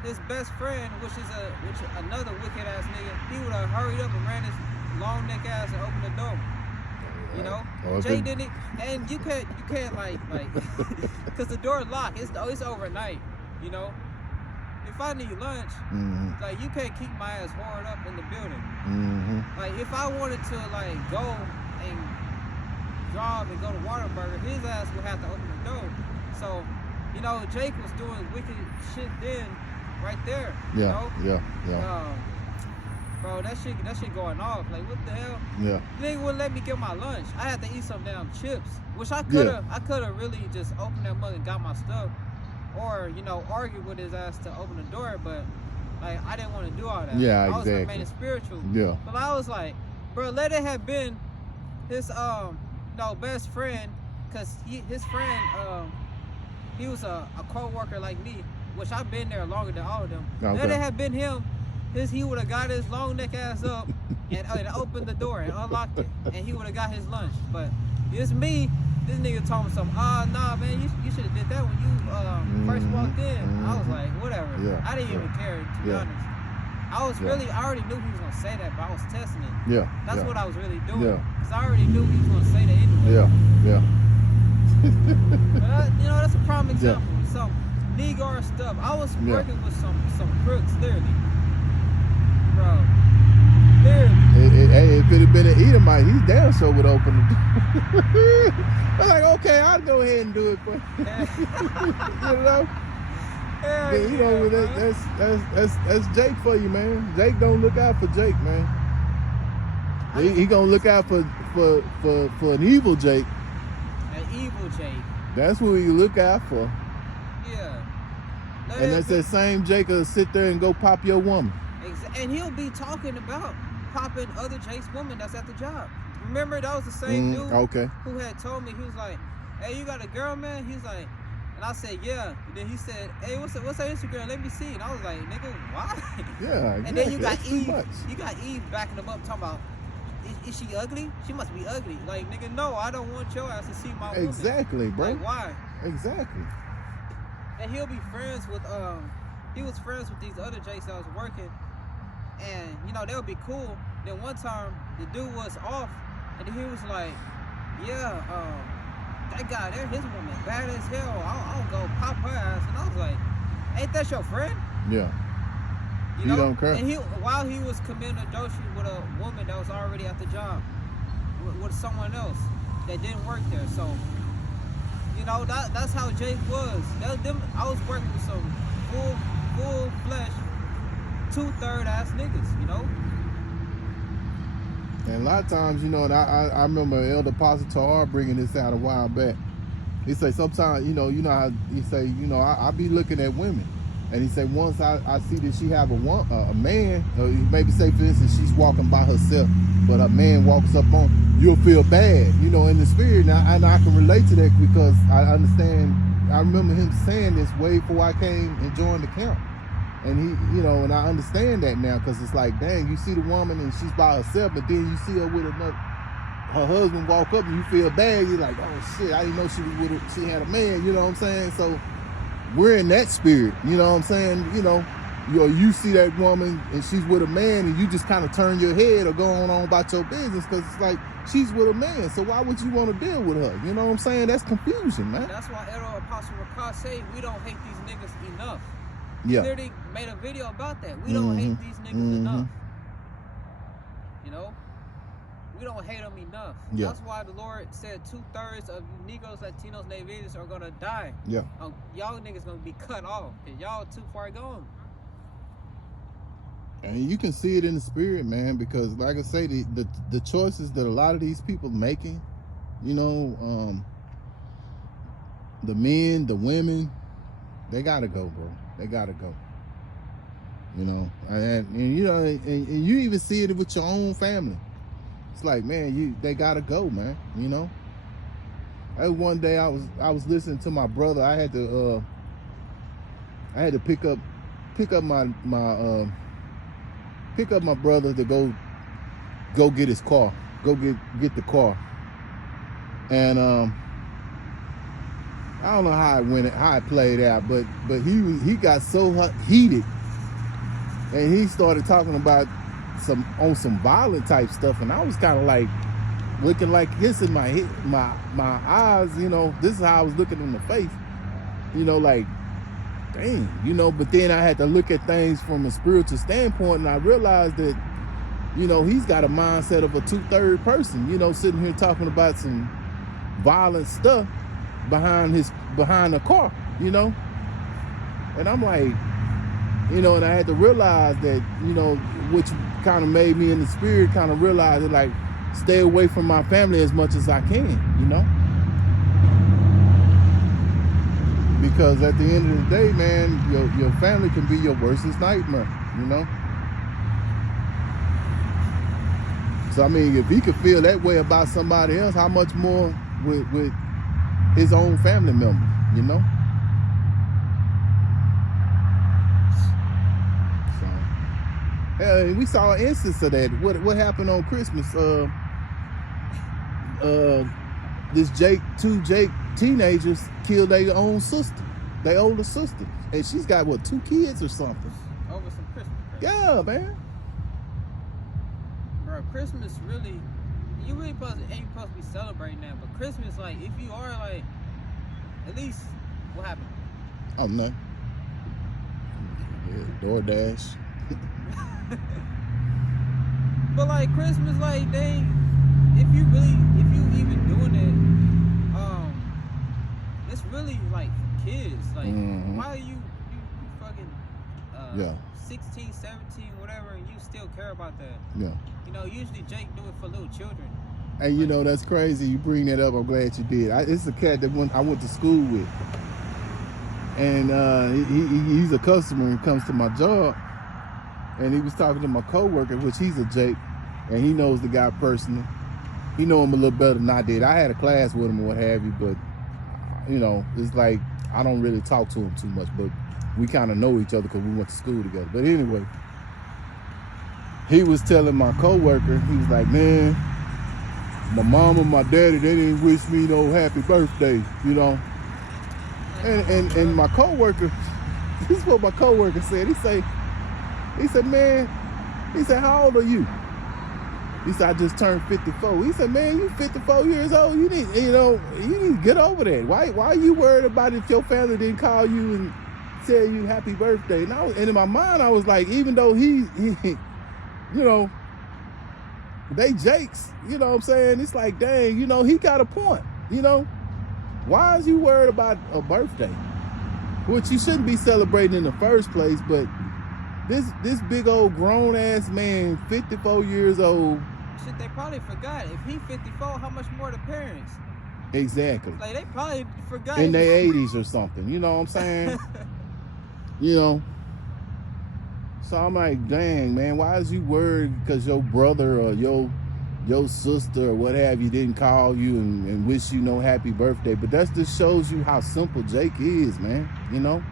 his best friend, which another wicked ass nigga. He would have hurried up and ran his long neck ass and opened the door. You know, Jay didn't, and you can't like, cause the door locked. It's overnight. You know, if I need lunch, like you can't keep my ass hard up in the building. Like if I wanted to like go and drive and go to Whataburger, his ass would have to open the door. So, you know, Jake was doing wicked shit then, right there. Yeah, you know? yeah. Bro, that shit going off. Like, what the hell? Yeah. Nigga wouldn't let me get my lunch. I had to eat some damn chips, which I coulda really just opened that mug and got my stuff, or you know, argued with his ass to open the door. But like, I didn't want to do all that. Yeah, I was exactly. remaining spiritual. Yeah. But I was like, bro, let it have been his best friend, cause his friend he was a co-worker like me, which I've been there longer than all of them. Okay. Let it have been him. He would have got his long neck ass up and opened the door and unlocked it, and he would have got his lunch. But it's me. This nigga told me something. Nah, man, you should have did that when you first walked in. I was like, whatever. Yeah. I didn't even care, to be honest. I already knew he was gonna say that, but I was testing it. Yeah. That's what I was really doing. Yeah. Cause I already knew he was gonna say that anyway. Yeah. But you know, that's a prime example. Some Negro stuff. I was working with some crooks, literally. Bro, Hey, if it had been an Edomite, he damn sure would open the door. I'm like, okay, I'll go ahead and do it for you. You know? You know, that's Jake for you, man. Jake don't look out for Jake, man. He gonna look out for an evil Jake. An evil Jake. That's who he look out for. Yeah. And that's that same Jake will sit there and go pop your woman. And he'll be talking about popping other Jake's woman that's at the job. Remember, that was the same dude who had told me, he was like, hey, you got a girl, man? He was like, and I said, yeah. And then he said, hey, what's her Instagram? Let me see. And I was like, nigga, why? Yeah, exactly. And then you got Eve. You got Eve backing him up, talking about, is she ugly? She must be ugly. Like, nigga, no, I don't want your ass to see my woman. Exactly, bro. Like, why? Exactly. And he'll be friends with, he was friends with these other Jakes that was working. And, you know, they would be cool. Then one time, the dude was off, and he was like, yeah, that guy there, his woman, bad as hell. I'll go pop her ass. And I was like, ain't that your friend? Yeah. You know? Don't care. And while he was committing adultery with a woman that was already at the job, with someone else that didn't work there. So, you know, that's how Jake was. I was working with some full-fledged, 2/3 ass niggas, you know? And a lot of times, you know, and I remember Elder Apostle Tahar bringing this out a while back. He say sometimes, you know how he say, you know, I be looking at women. And he said once I see that she have a man, or maybe say for instance she's walking by herself, but a man walks up on, you'll feel bad, you know, in the spirit. And I can relate to that because I understand. I remember him saying this way before I came and joined the camp. And he, you know, and I understand that now because it's like, dang, you see the woman and she's by herself, but then you see her with her husband walk up and you feel bad. You're like, oh shit, I didn't know she had a man. You know what I'm saying? So we're in that spirit. You know what I'm saying? You see that woman and she's with a man and you just kind of turn your head or go on about your business because it's like she's with a man. So why would you want to deal with her? You know what I'm saying? That's confusion, man. That's why Elder Apostle Rakat say we don't hate these niggas enough. Yeah. He literally made a video about that. We don't hate these niggas enough. You know? We don't hate them enough. Yeah. That's why the Lord said 2/3 of Negroes, Latinos, Natives are gonna die. Yeah. Y'all niggas gonna be cut off because y'all too far gone. And you can see it in the spirit, man, because like I say, the choices that a lot of these people making, you know, the men, the women, they gotta go, bro. They gotta go. You know, and you know, and you even see it with your own family. It's like, man, they gotta go, man. You know. One day I was listening to my brother. I had to I had to pick up my brother to go get his car, go get the car, and I don't know how it played out, but he got so heated, and he started talking about some violent type stuff, and I was kind of like looking like this in my eyes, you know. This is how I was looking in the face, you know, like, dang, you know. But then I had to look at things from a spiritual standpoint, and I realized that, you know, he's got a mindset of a 2/3 person, you know, sitting here talking about some violent stuff behind the car, you know. And I'm like, you know, and I had to realize that, you know, which kind of made me in the spirit kind of realize that, like, stay away from my family as much as I can, you know. Because at the end of the day, man, your family can be your worstest nightmare, you know. So I mean, if he could feel that way about somebody else, how much more with his own family member, you know? So, yeah, we saw an instance of that. What happened on Christmas? This two Jake teenagers killed their own sister, their older sister, and she's got what, 2 kids or something? Over some Christmas. Yeah, man. Bro, Christmas really, you really ain't supposed to be celebrating that, but Christmas, like, if you are, like, at least, what happened? Oh, no. Yeah, DoorDash. But like Christmas, like, if you even doing it, it's really like for kids. Like, why are you fucking 16, 17, whatever, and you still care about that? Yeah. You know, usually Jake do it for little children. And you know, that's crazy. You bring that up. I'm glad you did. It's a cat that I went to school with, and he's a customer and comes to my job. And he was talking to my coworker, which he's a Jake, and he knows the guy personally. He know him a little better than I did. I had a class with him or what have you, but you know, it's like I don't really talk to him too much, but we kind of know each other because we went to school together. But anyway, he was telling my coworker, he was like, man, my mom and my daddy, they didn't wish me no happy birthday, you know. And my coworker, this is what my coworker said. He said, man, he said, how old are you? He said, I just turned 54. He said, man, you 54 years old. You need to get over that. Why are you worried about if your family didn't call you and tell you happy birthday? And in my mind, I was like, even though he you know, they Jakes, you know what I'm saying? It's like, dang, you know, he got a point, you know? Why is you worried about a birthday? Which you shouldn't be celebrating in the first place, but this big old grown ass man, 54 years old. Shit, they probably forgot. If he 54, how much more the parents? Exactly. Like, they probably forgot. In their 80s or something, you know what I'm saying? You know? So I'm like, dang, man, why is you worried because your brother or your sister or what have you didn't call you and wish you no happy birthday? But that just shows you how simple Jake is, man, you know?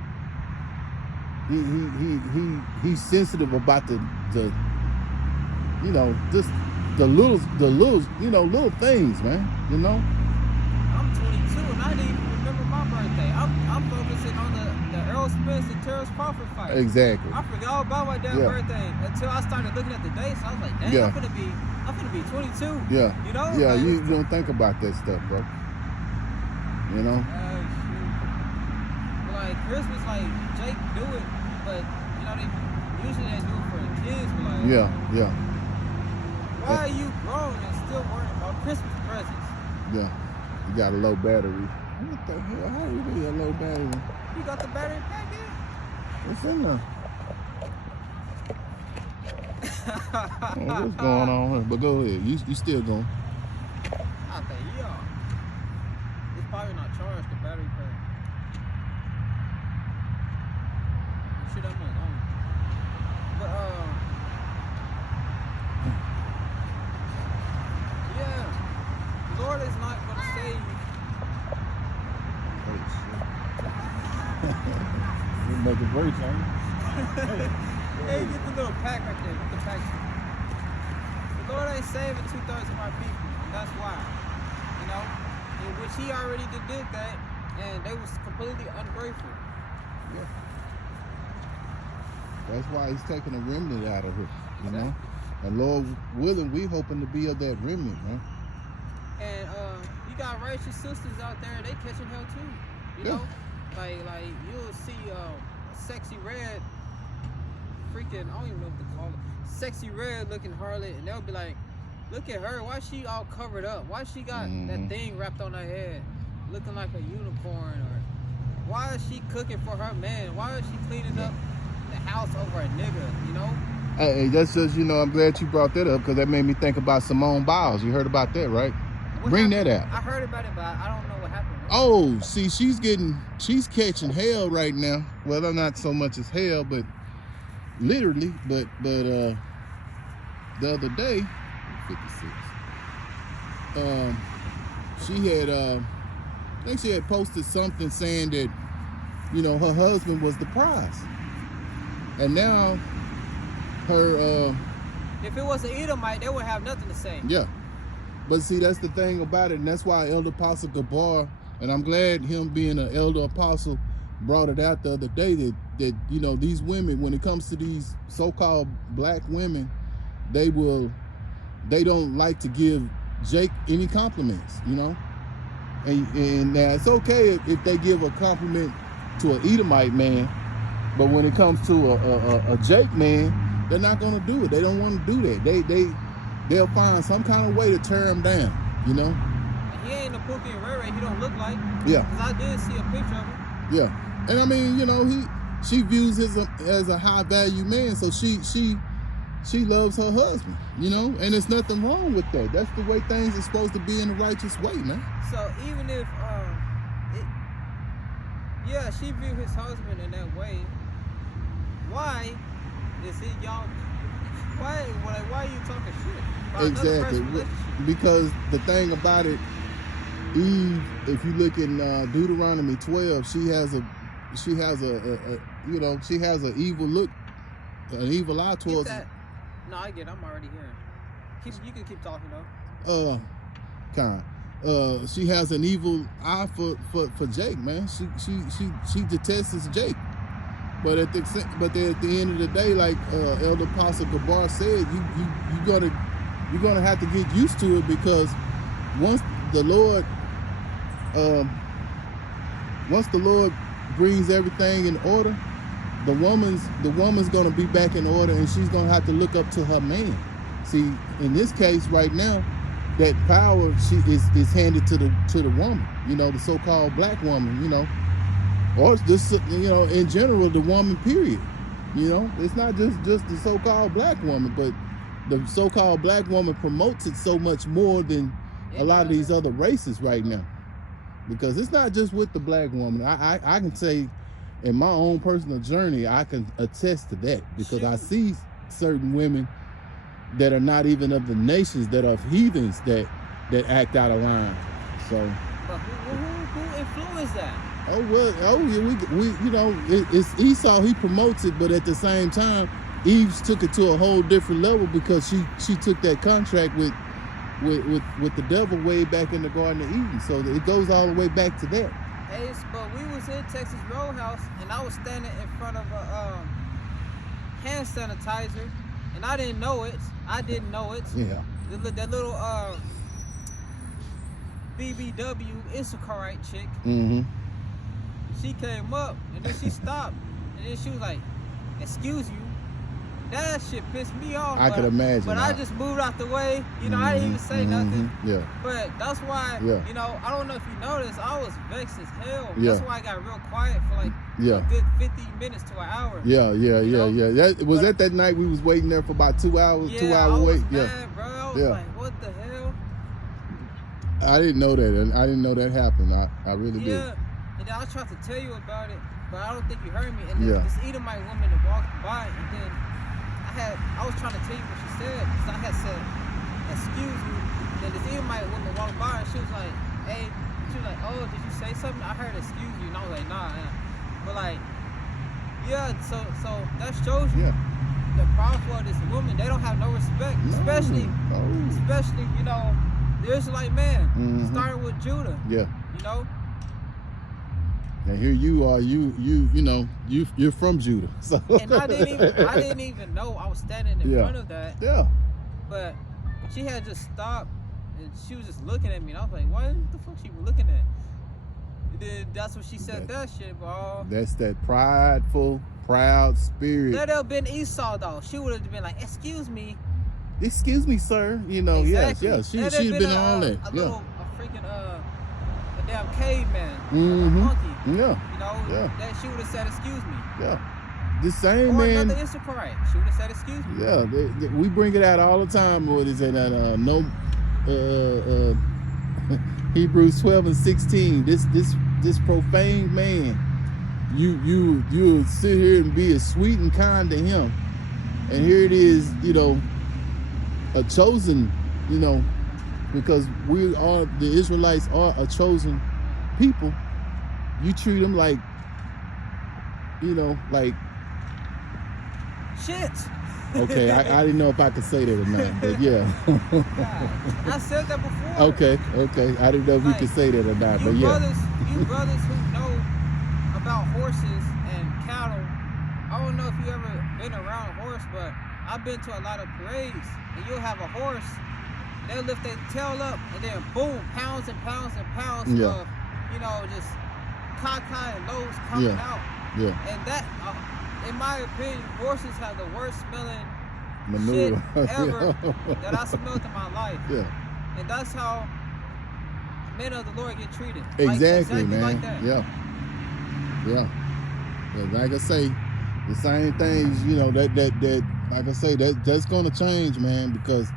He's sensitive about the you know, just the little you know, little things, man, you know. I'm 22 and I didn't even remember my birthday. I'm focusing on the Earl Spence and Terrence Crawford fight. Exactly. I forgot all about my damn birthday until I started looking at the dates. I was like, dang, I'm gonna be 22. Yeah. You know? Yeah, like, you don't think about that stuff, bro. You know? Shoot. But like Christmas, like Jake do it, but you know, they usually do it for the kids. But like, yeah. Why are you grown and still worrying about Christmas presents? Yeah. You got a low battery. What the hell? How you get a low battery? You got the battery pack in? What's in there? What's going on here? But go ahead. You still going. I think, yeah. It's probably not charged, the battery pack. Shit, I'm alone. But, yeah. The Lord is not going to save you. Oh, shit. We're making brakes on you. Hey, get the little pack right there. Get the pack. The Lord ain't saving 2/3 of my people, and that's why. You know, in which He already did that, and they was completely ungrateful. Yeah. That's why He's taking a remnant out of her, you know. And Lord willing, we hoping to be of that remnant, man. And you got righteous sisters out there, they catching hell too. You know, like you'll see sexy red, freaking, I don't even know what to call it, sexy red looking harlot, and they'll be like, look at her, why she all covered up? Why she got that thing wrapped on her head, looking like a unicorn? Or why is she cooking for her man? Why is she cleaning up the house over a nigga? You know? Hey, that's just, you know, I'm glad you brought that up because that made me think about Simone Biles. You heard about that, right? Bring that out. I heard about it, but I don't know what happened. Oh, see, she's catching hell right now. Well, not so much as hell, but literally, but the other day, 56. She had I think she had posted something saying that, you know, her husband was the prize. And now her if it was an Edomite, they would have nothing to say. Yeah. But see, that's the thing about it, and that's why Elder Apostle Gabar, and I'm glad him being an elder apostle brought it out the other day that you know, these women, when it comes to these so-called black women, they don't like to give Jake any compliments, you know. And now it's okay if they give a compliment to an Edomite man, but when it comes to a Jake man, they're not gonna do it. They don't want to do that. They'll find some kind of way to tear him down, you know. And he ain't a Pookie and Ray Ray. He don't look like. Yeah. Cause I did see a picture of him. Yeah, and I mean, you know, she views him as a high value man, so she loves her husband, you know, and there's nothing wrong with that. That's the way things are supposed to be in a righteous way, man. So even if yeah, she viewed his husband in that way, why is it y'all? Why are you talking shit about Exactly, because the thing about it, Eve, if you look in Deuteronomy 12, she has a you know, she has an evil look, an evil eye towards. No, I get it. I'm already hearing. You can keep talking though. She has an evil eye for Jake, man. She detests Jake. But at the end of the day, like Elder Apostle Gabar said, you're gonna have to get used to it, because once the Lord brings everything in order, the woman's gonna be back in order, and she's gonna have to look up to her man. See, in this case right now, that power is handed to the woman, you know, the so-called black woman, you know. Or just, you know, in general, the woman, period. You know, it's not just the so-called black woman, but the so-called black woman promotes it so much more than a lot of these other races right now. Because it's not just with the black woman. I can say, in my own personal journey, I can attest to that, because I see certain women that are not even of the nations, that are heathens, that act out of line. So. But who influenced that? Oh well, we you know, it's Esau. He promotes it, but at the same time, Eve took it to a whole different level, because she took that contract with the devil way back in the Garden of Eden. So it goes all the way back to that. Hey, but we was in Texas Roadhouse, and I was standing in front of a hand sanitizer, and I didn't know it. Yeah. That little BBW Instacarite chick. Mm-hmm. She came up, and then she stopped, and then she was like, "Excuse you." That shit pissed me off. I could imagine. But I just moved out the way. You know, I didn't even say nothing. Yeah. But that's why, you know, I don't know if you noticed, I was vexed as hell. Yeah. That's why I got real quiet for like a good 50 minutes to an hour. Yeah. That night we was waiting there for about 2 hours, 2 hour wait. Mad, bro. I was like, what the hell? I didn't know that, and I didn't know that happened. I really did. Yeah. And then I tried to tell you about it, but I don't think you heard me. And then this Edomite woman that walked by, and then I was trying to tell you what she said, because I had said, "Excuse me." Then this Edomite woman walked by, and she was like, "Hey," she was like, "Oh, did you say something?" I heard "excuse you," and I was like, "Nah." But like, Yeah, so that shows you Yeah. the problem for this woman. They don't have no respect, No. especially you know, the Israelite man, Mhm. starting with Judah. Yeah. You know. And here you are, you know, you're from Judah. So And I didn't even know I was standing in front of that. Yeah. But she had just stopped and she was just looking at me, and I was like, "What the fuck she looking at?" And then that's what she said. That shit, bro. That's that prideful, proud spirit. Let her have been Esau though. She would have been like, "Excuse me." Excuse me, sir. You know, Exactly. yes. She'd have been all that. A freaking a damn caveman, Mhm. a monkey. Yeah. You know, that she would have said, "Excuse me." Yeah. The same Or man. another Instacorrect. She would have said, "Excuse me." Yeah, we bring it out all the time. What is it? Hebrews 12:16. This profane man. You sit here and be as sweet and kind to him, and here it is. You know, a chosen. You know, because the Israelites are a chosen people. You treat them like, you know, like. Shit. Okay, I didn't know if I could say that or not, but yeah. God, I said that before. Okay. I didn't know if we could say that or not, but yeah. You brothers who know about horses and cattle, I don't know if you ever been around a horse, but I've been to a lot of parades, and you'll have a horse, they'll lift their tail up, and then boom, pounds and pounds and pounds of, you know, just caca and loads coming out. Yeah. And that, in my opinion, horses have the worst smelling manure shit ever that I smelled in my life. Yeah. And that's how men of the Lord get treated. Exactly, man. Like that. Yeah. Like I say, the same things, you know, that like I say, that's gonna change, man, because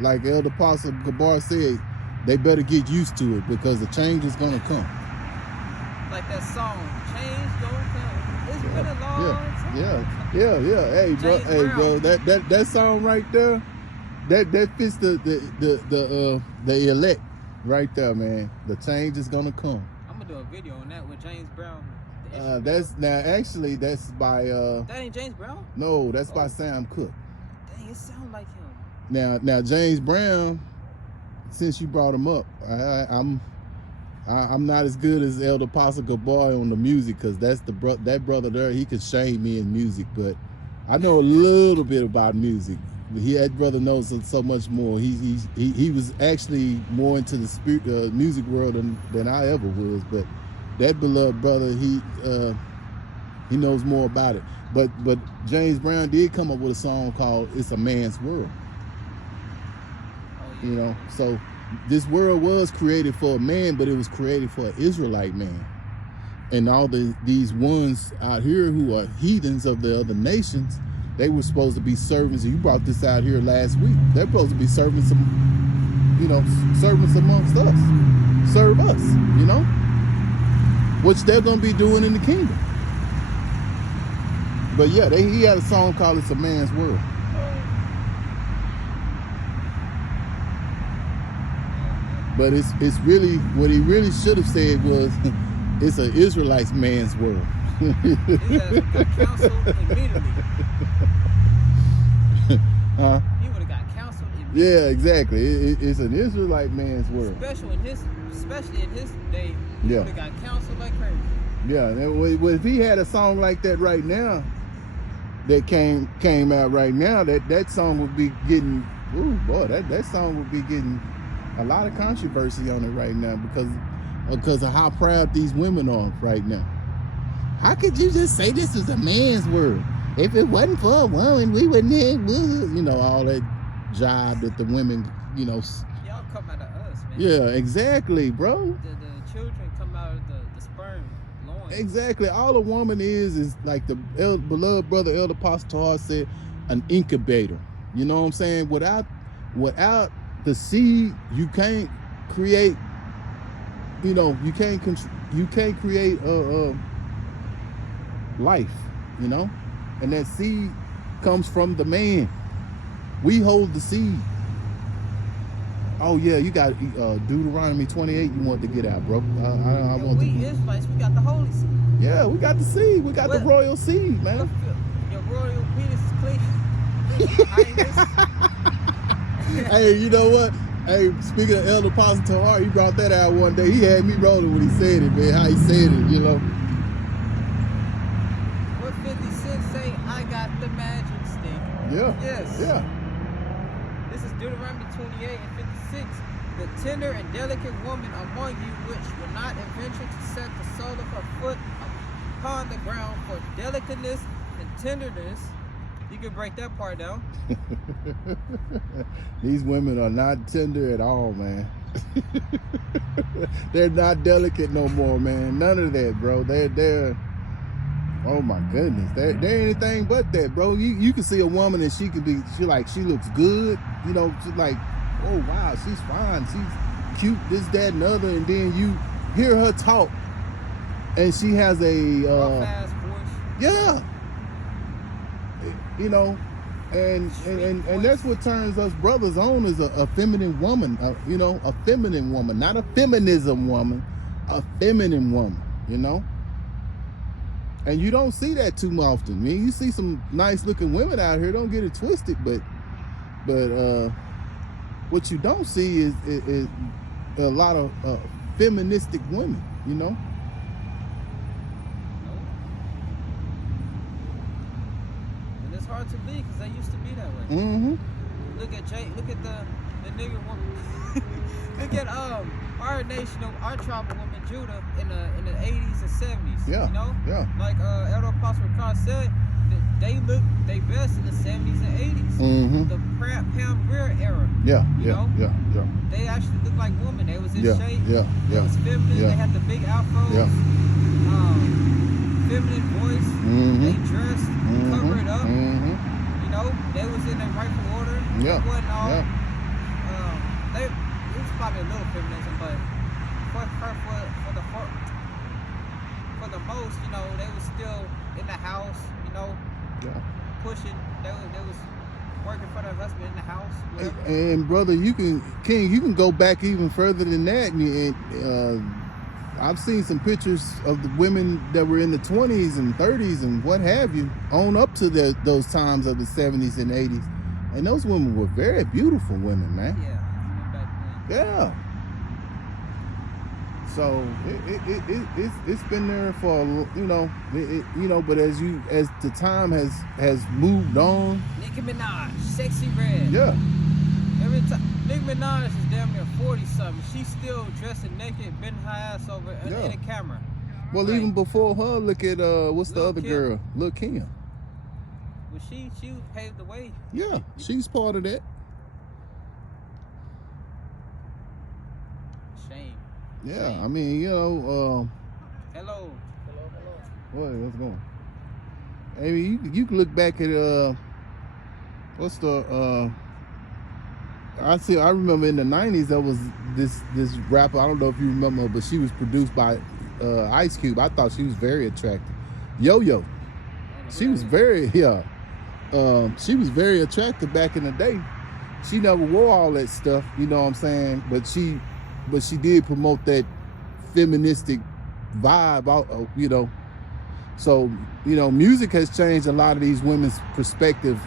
like Elder Apostle Gabar said, they better get used to it because the change is gonna come. Like that song, change gonna come. It's been a long time. Yeah. Hey, bro, that song right there, that fits the elect right there, man. The change is gonna come. I'm gonna do a video on that with James Brown. That's by that ain't James Brown? No, that's by Sam Cooke. Dang, it sounds like him. Now James Brown, since you brought him up, I'm not as good as Elder Apostle Gabar on the music, because that's that brother there, he could shame me in music, but I know a little bit about music. That brother knows so much more. He was actually more into the spirit music world than I ever was, but that beloved brother, he knows more about it. But James Brown did come up with a song called "It's a Man's World." You know, so this world was created for a man, but it was created for an Israelite man. And all these ones out here who are heathens of the other nations, they were supposed to be servants. You brought this out here last week. They're supposed to be servants, servants amongst us. Serve us, you know, which they're going to be doing in the kingdom. But yeah, he had a song called "It's a Man's World." But it's really, what he really should have said was, it's an Israelite man's world. He got counseled immediately. Huh? He would have got counseled immediately. Yeah, exactly. It's an Israelite man's world. Especially in his day, he would have got counseled like crazy. Yeah, if he had a song like that right now, that came out right now, that song would be getting, ooh boy, that song would be getting a lot of controversy on it right now because of how proud these women are right now. How could you just say this is a man's world? If it wasn't for a woman, we wouldn't have, you know, all that jive that the women, you know. Y'all come out of us, man. Yeah, exactly, bro. The children come out of the sperm loin. Exactly. All a woman is like the beloved brother Elder Apostle said, an incubator. You know what I'm saying? Without the seed, you can't create, you know, you can't create life, you know, and that seed comes from the man. We hold the seed. Oh yeah, you got Deuteronomy 28. You want to get out, bro? I want We to. Israelites, we got the holy seed. Yeah, we got the seed. We got the What? royal seed, man. Your royal penis is clean. Your highness. Hey, you know what? Hey, speaking of Elder Apostle Tahar, he brought that out one day. He had me rolling when he said it, man. How he said it, you know. What 50 Cent say? I got the magic stick. Yeah. Yes. Yeah. This is Deuteronomy 28 and 56. The tender and delicate woman among you, which will not venture to set the sole of her foot upon the ground for delicateness and tenderness. You can break that part down. These women are not tender at all, man. They're not delicate no more, man. None of that, bro. They're oh my goodness. They're anything but that, bro. You can see a woman and she looks good, you know, she's like, oh wow, she's fine, she's cute, this, that, and other, and then you hear her talk and she has a fast voice. Yeah. You know, and that's what turns us brothers on is a feminine woman, you know, a feminine woman, not a feminism woman, a feminine woman, you know. And you don't see that too often. I mean, you see some nice looking women out here, don't get it twisted, but what you don't see is a lot of feministic women, you know. It's hard to be because they used to be that way. Mm-hmm. Look at the nigga woman. Look at our national, our tribal woman Judah in the 80s and 70s. Yeah. You know? Yeah. Like Elder Apostle Carr said, they looked they best in the 70s and 80s. Mm-hmm. The Pam Grier era. Yeah. You know? Yeah. Yeah. They actually looked like women. They was in Yeah. shape. Yeah. They Yeah. was feminine. Yeah. They had the big afros. Yeah. Feminine voice. Mm-hmm. They dressed, covered up. Mm-hmm. You know, they was in their rightful order. Yeah. It wasn't all. Yeah. It was probably a little feminism, but for the most, you know, they was still in the house. You know, Yeah. pushing. They was working for their husband in the house. Whatever. And brother, you can go back even further than that. And I've seen some pictures of the women that were in the 20s and 30s and what have you, on up to those times of the 70s and 80s. And those women were very beautiful women, man. Yeah, back then. Yeah. So it's been there for, you know, but as the time has moved on. Nicki Minaj, Sexy Red. Yeah. Every time Nicki Minaj is damn near 40 something. She's still dressing naked, bending her ass over in the camera. Well, Like, even before her, look at what's the Lil' other Kim. girl? Lil' Kim. Well, she paved the way. Yeah, she's part of that. Shame. Yeah, I mean, you know, Hello. what's going on? I mean, you can look back at what's the I remember in the 90s there was this rapper, I don't know if you remember, but she was produced by Ice Cube. I thought she was very attractive. Yo-Yo. She was very she was very attractive back in the day. She never wore all that stuff, you know what I'm saying? But she did promote that feministic vibe out, you know. So, you know, music has changed a lot of these women's perspective,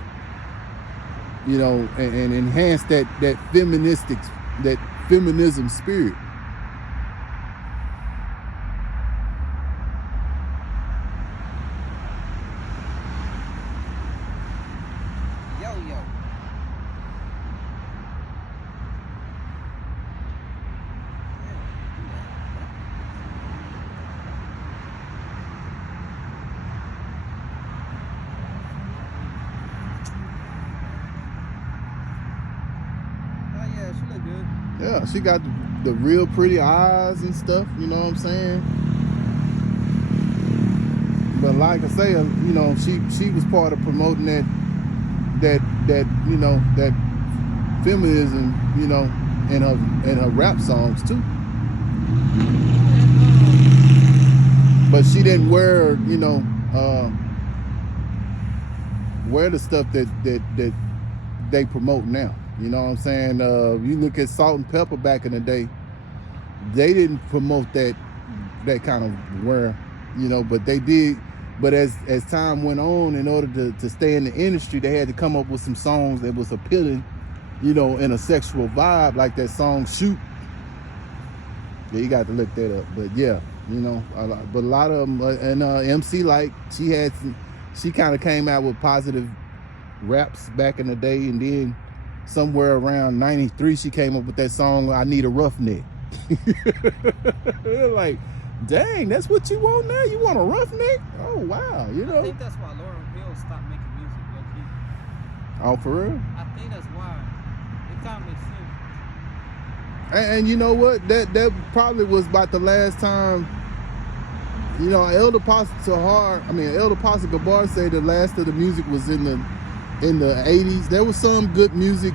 you know, and enhanced that feminism spirit. Yo-Yo. Oh yeah, she look good. Yeah, she got the real pretty eyes and stuff, you know what I'm saying? But like I say, you know, she was part of promoting that you know, that feminism, you know, in her rap songs too. But she didn't wear, you know, wear the stuff that they promote now. You know what I'm saying? You look at Salt and Pepper back in the day, they didn't promote that kind of wear, you know, but they did. But as time went on, in order to stay in the industry, they had to come up with some songs that was appealing, you know, in a sexual vibe, like that song "Shoot." Yeah, you got to look that up. But yeah, you know, but a lot of them, and MC Light, she kind of came out with positive raps back in the day, and then somewhere around '93, she came up with that song "I Need a Roughneck." Like, dang, that's what you want now? You want a roughneck? Oh wow, you know. I think that's why Lauryn Hill stopped making music, low key. Oh, for real? I think that's why. It kind of makes sense. And you know what? That probably was about the last time. You know, Elder Pastor Gabar said the last of the music was in the 80s. There was some good music,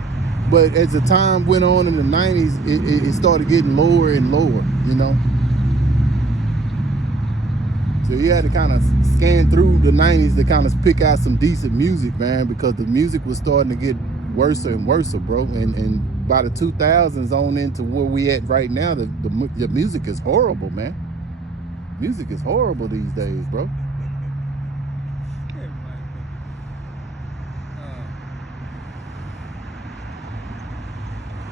but as the time went on in the 90s, it started getting lower and lower, you know. So you had to kind of scan through the 90s to kind of pick out some decent music, man, because the music was starting to get worse and worse, bro. And by the 2000s on into where we at right now, the music is horrible, man. Music is horrible these days, bro.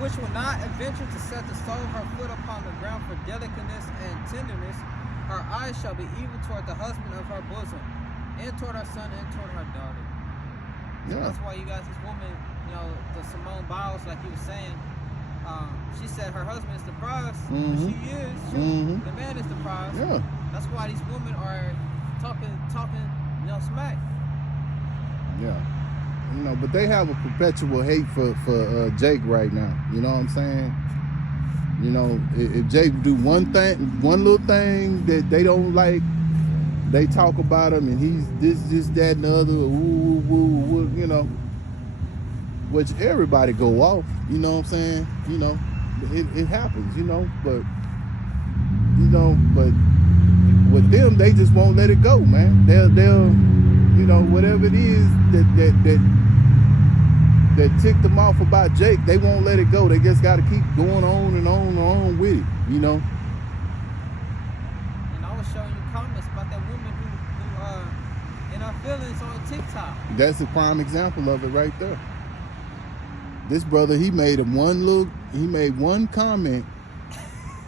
Which will not adventure to set the sole of her foot upon the ground for delicateness and tenderness. Her eyes shall be evil toward the husband of her bosom, and toward her son, and toward her daughter. So Yeah. that's why you guys, this woman, you know, the Simone Biles, like you were saying, she said her husband is the prize. She is. The man is the prize. Yeah. That's why these women are talking, you know, smack. Yeah. You know, but they have a perpetual hate for Jake right now. You know what I'm saying? You know, if Jake do one little thing that they don't like, they talk about him and he's this, that, and the other, you know, which everybody go off, you know what I'm saying? You know, it happens, you know, but with them, they just won't let it go, man. They'll you know, whatever it is that ticked them off about Jake, they won't let it go. They just got to keep going on and on and on with it, you know. And I was showing you comments about that woman who in her feelings on TikTok. That's a prime example of it right there. This brother, he made one comment,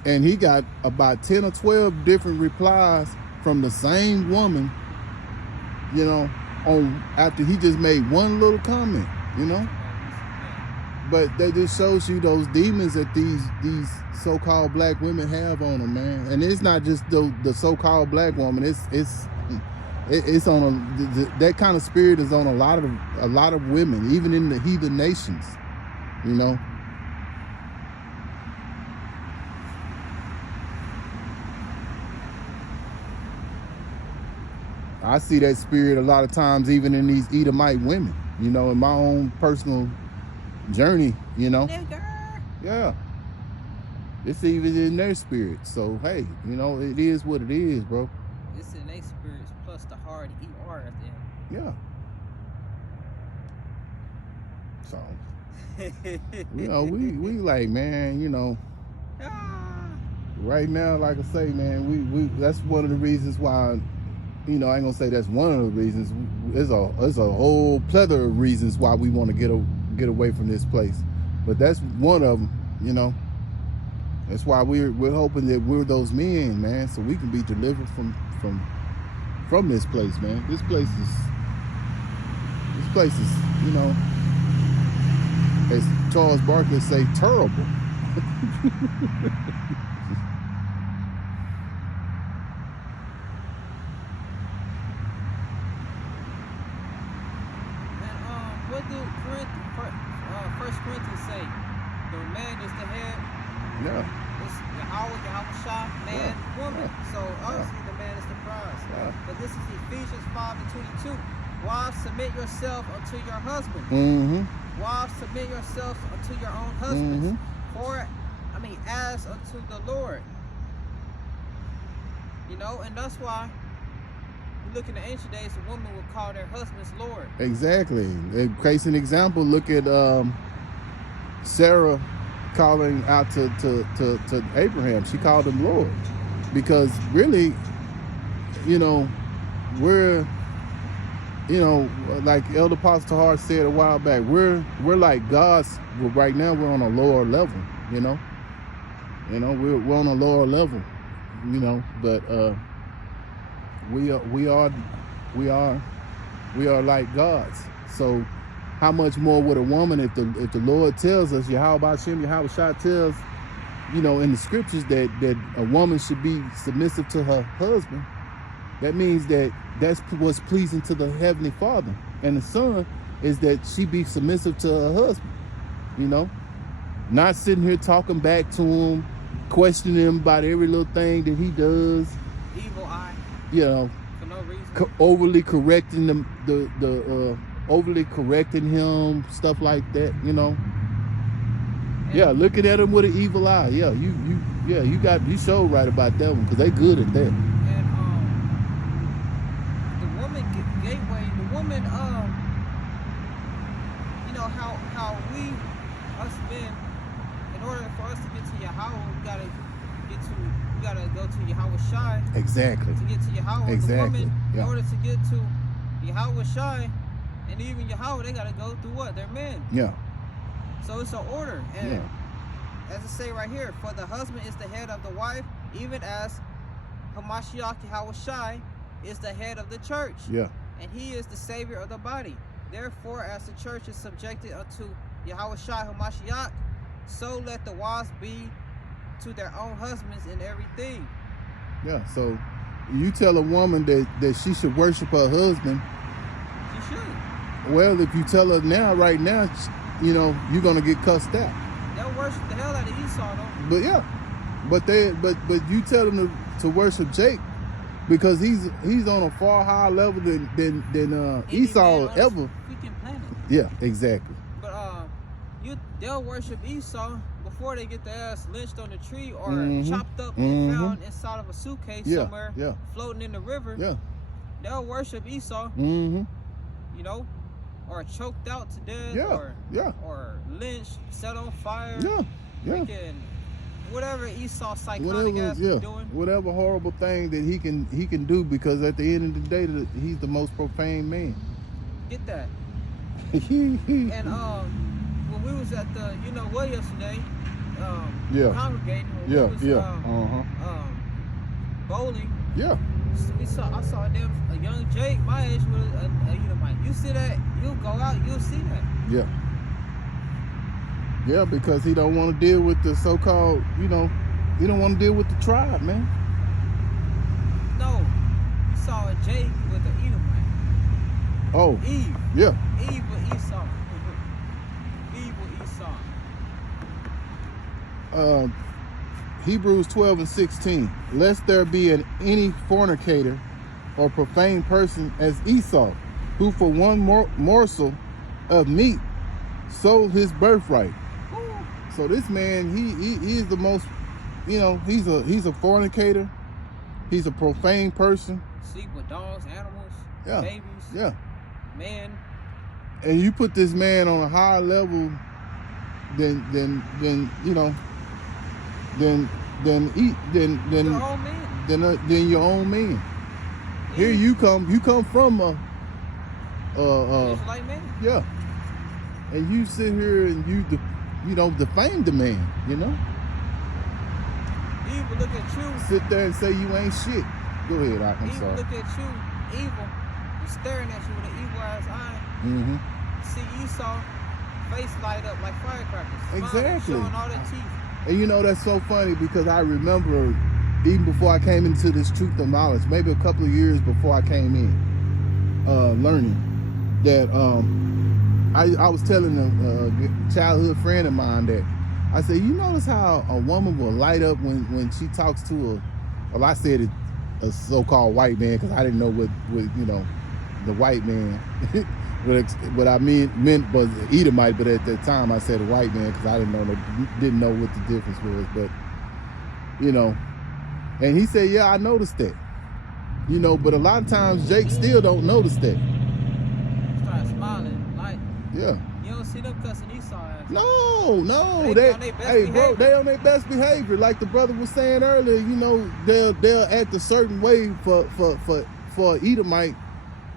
and he got about 10 or 12 different replies from the same woman, you know, after he just made one little comment, you know. But that just shows you those demons that these so-called black women have on them, man. And it's not just the so-called black woman. It's on that kind of spirit is on a lot of women, even in the heathen nations, you know. I see that spirit a lot of times even in these Edomite women, you know, in my own personal journey, you know. Yeah. It's even in their spirit. So, hey, you know, it is what it is, bro. It's in their spirits plus the hard ER at the end. Yeah. So, you know, we like, man, you know, right now, like I say, man, we that's one of the reasons why, you know, I ain't gonna say that's one of the reasons. There's a whole plethora of reasons why we want to get away from this place, but that's one of them. You know, that's why we're hoping that we're those men, man, so we can be delivered from this place, man. This place is, you know, as Charles Barkley say, terrible. What did 1 Corinthians say? The man is the head. Yeah. It's Yahweh Shah, man, woman. So obviously the man is the prize. Yeah. But this is Ephesians 5:22. Wives, submit yourself unto your husband. Wives, submit yourselves unto your own husbands. As unto the Lord. You know, and that's why you look in the ancient days, the woman would call their husbands Lord. Exactly. In case an example, look at Sarah calling out to Abraham. She called him Lord, because really, you know, we're, you know, like Elder Pastor Hart said a while back, we're like God's. Right now we're on a lower level. You know, we're on a lower level. You know, but we are like gods. So how much more would a woman, if the Lord tells us, Yahweh Shai tells, you know, in the scriptures that a woman should be submissive to her husband, that means that's what's pleasing to the Heavenly Father. And the Son is that she be submissive to her husband, you know, not sitting here talking back to him, questioning him about every little thing that he does. Evil eye. You know, for no reason. Overly correcting overly correcting him, stuff like that, you know. And yeah, looking at him with an evil eye. Yeah, you showed right about that one, because they good at that. And the woman gateway, the woman, you know how us men, in order for us to get to Yahweh, we gotta go to Yahweh Shai. Exactly. To get to Yahweh. Exactly. The woman, yeah. in order to get to Yahweh Shai, and even Yahweh, they gotta go through what? They're men. Yeah. So it's an order. And yeah. as it say right here, for the husband is the head of the wife, even as Hamashiach Yahweh Shai is the head of the church. Yeah. And he is the savior of the body. Therefore, as the church is subjected unto Yahweh Shai Hamashiach, so let the wives be to their own husbands in everything. Yeah, so you tell a woman that she should worship her husband. She should. Well, if you tell her now, right now, you know, you're gonna get cussed out. They'll worship the hell out of Esau, though. But yeah, but you tell them to worship Jake, because he's on a far higher level than Esau ever. Freaking planet. Yeah, exactly. But they'll worship Esau before they get their ass lynched on the tree or chopped up and found inside of a suitcase somewhere, floating in the river. Yeah. They'll worship Esau. You know, or choked out to death, or lynched, set on fire. Freaking whatever Esau psychotic ass is doing. Whatever horrible thing that he can do, because at the end of the day, he's the most profane man. Get that. And when we was at the yesterday, congregating, when we was bowling. Yeah. I saw a young Jake my age with a Edomite. You see that? You'll go out, you'll see that. Yeah. Yeah, because he don't want to deal with the so-called, he don't want to deal with the tribe, man. No, you saw a Jake with an Edomite. Oh. Eve. Yeah. Eve with Esau. Eve with Esau. Hebrews 12:16. Lest there be any fornicator or profane person as Esau, who for one morsel of meat sold his birthright. Ooh. So this man, he is the most, he's a fornicator. He's a profane person. Sleep with dogs, animals, babies, men. And you put this man on a higher level than your own man. Here you come from a like man. Yeah. And you sit here and you defame the man, He will look at you. Sit there and say you ain't shit. Go ahead, I'm sorry. He will look at you evil and staring at you with an evil ass eye. See Esau face light up like firecrackers. Exactly. Showing all their teeth. And that's so funny, because I remember even before I came into this truth of knowledge, maybe a couple of years before I came in, learning that I was telling a childhood friend of mine that I said, you notice how a woman will light up when she talks to I said a so-called white man, because I didn't know what the white man what I meant was Edomite, but at that time I said a white man because I didn't know what the difference was. But and he said, yeah, I noticed that. But a lot of times Jake still don't notice that. Start smiling, like Yeah. You don't see them cussing Esau ass. No. They on their best Hey, bro, behavior. they on their best behavior. Like the brother was saying earlier, you know, they'll act a certain way for Edomite,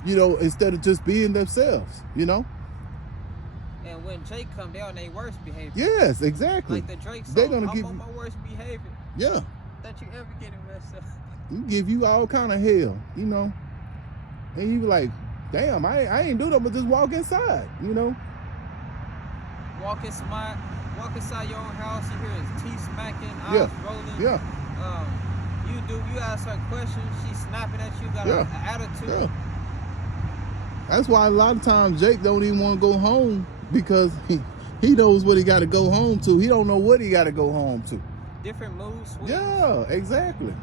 you know, instead of just being themselves, you know. And when Jake come, they on their worst behavior. Yes, exactly. Like the Drake song, They're gonna I'm give on you, my worst behavior. yeah, That you ever getting messed up. give you all kind of hell, you know. And you be like, damn, I ain't do that, but just walk inside, you know. Walk inside your own house, you hear his teeth smacking, Yeah. eyes rolling. Yeah. You ask her questions, she's snapping at you, got an attitude. Yeah. That's why a lot of times Jake don't even want to go home, because he knows what he got to go home to. He don't know what he got to go home to. Different mood swings. Yeah, exactly.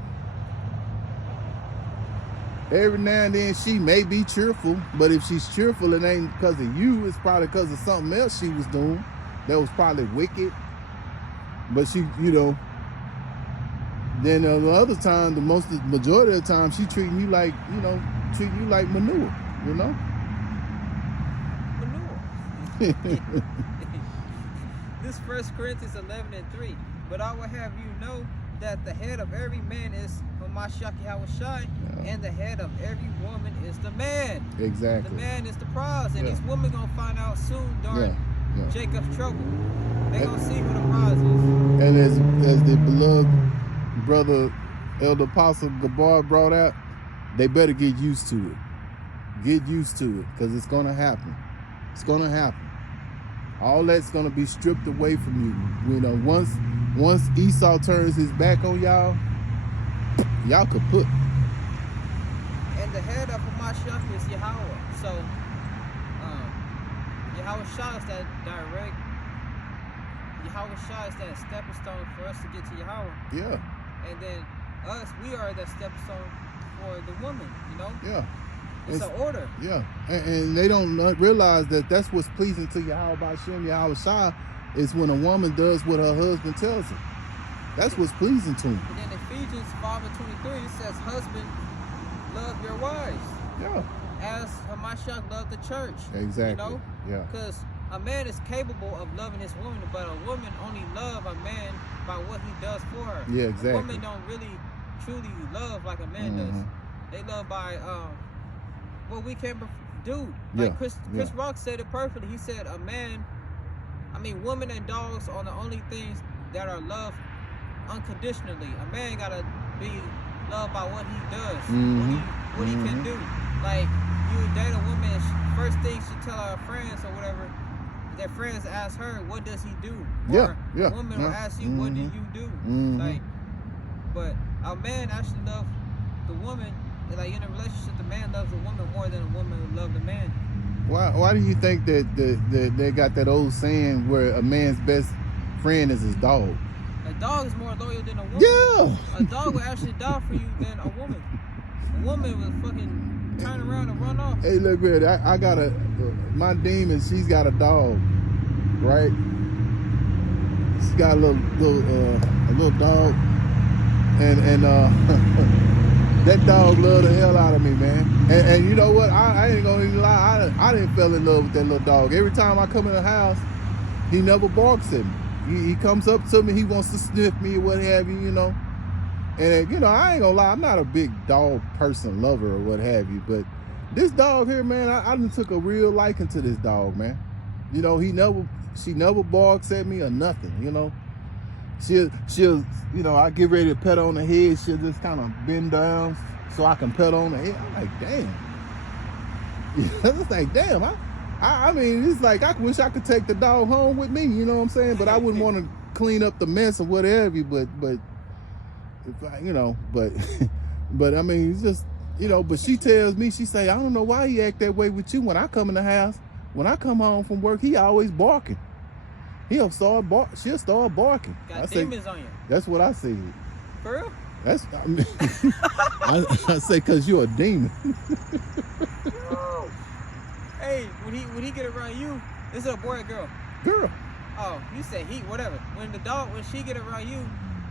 Every now and then she may be cheerful, but if she's cheerful, it ain't because of you. It's probably because of something else she was doing that was probably wicked. But she, you know, then the other time, the majority of the time, she treating you like, you know, manure, you know. Manure. This 1 Corinthians 11:3. But I will have you know that the head of every man is Hamashiach Yahushai, and the head of every woman is the man. Exactly. The man is the prize, and these women gonna find out soon during Jacob's trouble. They gonna see who the prize is. And as the beloved brother Elder Apostle Gabar brought out, they better get used to it. Get used to it, because it's gonna happen. It's gonna happen. All that's gonna be stripped away from you. You know, once Esau turns his back on y'all kaput. And the head of Hamashiach is Yahweh. So Yahweh Shah is that direct. Yahweh Shah is that stepping stone for us to get to Yahweh. Yeah. And then us, we are that stepping stone for the woman, you know? Yeah. It's an order. Yeah. And they don't realize that that's what's pleasing to Yahweh B'Shem, Yahweh Shah, is when a woman does what her husband tells her. That's what's pleasing to him. And then Ephesians 5:23, it says, husband, love your wives. Yeah. As Hamashiach loved the church. Exactly. You know? Yeah. Because a man is capable of loving his woman, but a woman only love a man by what he does for her. Yeah, exactly. A woman don't really truly love like a man does. They love by what we can do. Like Chris Rock said it perfectly. He said women and dogs are the only things that are loved unconditionally. A man gotta be loved by what he does, what he can do. Like, you date a woman, first thing she tell her friends or whatever, their friends ask her, what does he do? Or a woman will ask you, what do you do? Like, but a man actually loves the woman. Like, in a relationship, the man loves the woman more than a woman would love the man. Why do you think that they got that old saying where a man's best friend is his dog? A dog is more loyal than a woman. Yeah. A dog will actually die for you than a woman. A woman will fucking turn around and run off. Hey, look, man, I got my demon, she's got a dog, right? She's got a little dog, and that dog loved the hell out of me, man. And you know what? I ain't gonna even lie. I didn't fell in love with that little dog. Every time I come in the house, he never barks at me. He comes up to me. He wants to sniff me or what have you, you know. And you know, I ain't gonna lie. I'm not a big dog person, lover or what have you. But this dog here, man, I done took a real liking to this dog, man. You know, she never barks at me or nothing, you know. She'll, you know, I get ready to pet on the head. She'll just kind of bend down so I can pet on the head. I'm like, damn. It's like, damn. I mean, it's like, I wish I could take the dog home with me. You know what I'm saying? But I wouldn't want to clean up the mess or whatever. But if I, you know, but I mean, it's just, you know. But she tells me, she say, I don't know why he act that way with you. When I come in the house, when I come home from work, he always barking. She'll start barking. Got demons on you. That's what I see. For real? That's, I mean, I say, cause you're a demon. Yo. Hey, when he get around you, is it a boy or girl? Girl. Oh, you say he, whatever. When she get around you,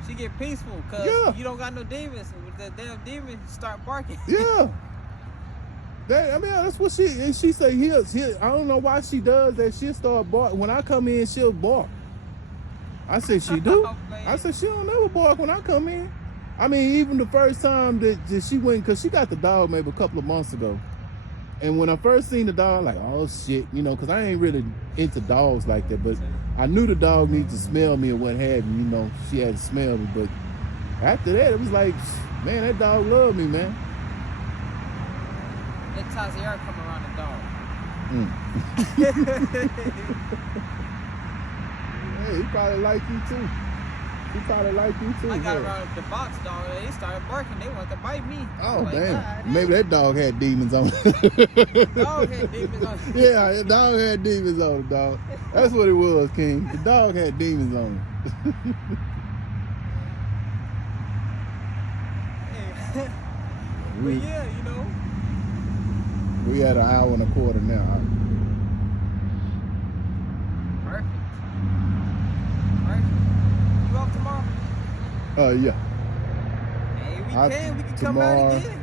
she get peaceful, cause you don't got no demons. With the damn demons start barking. Yeah. I mean, that's what she say. He'll, I don't know why she does that. She'll start bark when I come in. She'll bark. I said she do. I said she don't never bark when I come in. I mean, even the first time that she went, because she got the dog maybe a couple of months ago. And when I first seen the dog, I'm like, oh shit, you know, because I ain't really into dogs like that. But I knew the dog needed to smell me or what have you. You know, she had to smell me. But after that, it was like, man, that dog loved me, man. Let Tazier come around the dog. Hey, he probably like you too. He probably like you too. I got around the box dog. They started barking. They wanted to bite me. Oh, like, damn. Maybe that dog had demons on it. Dog had demons on it. Yeah, the dog had demons on it, dog. That's what it was, King. The dog had demons on it. But yeah, you know. We had an hour and a quarter now. Perfect. You off tomorrow? Yeah. Hey, we can come out again.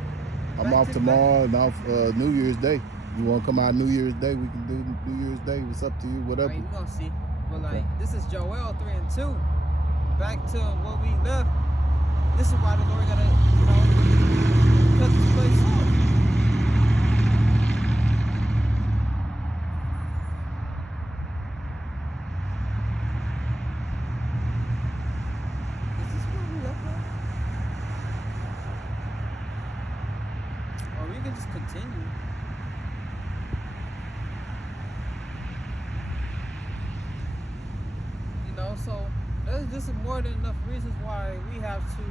I'm off tomorrow and off New Year's Day. You want to come out New Year's Day? We can do New Year's Day. It's up to you, whatever. Alright, we're going to see. But like, this is Joel 3 and 2. Back to where we left. This is why the Lord got to, you know, cut this place off. Just continue. You know, so this is more than enough reasons why we have to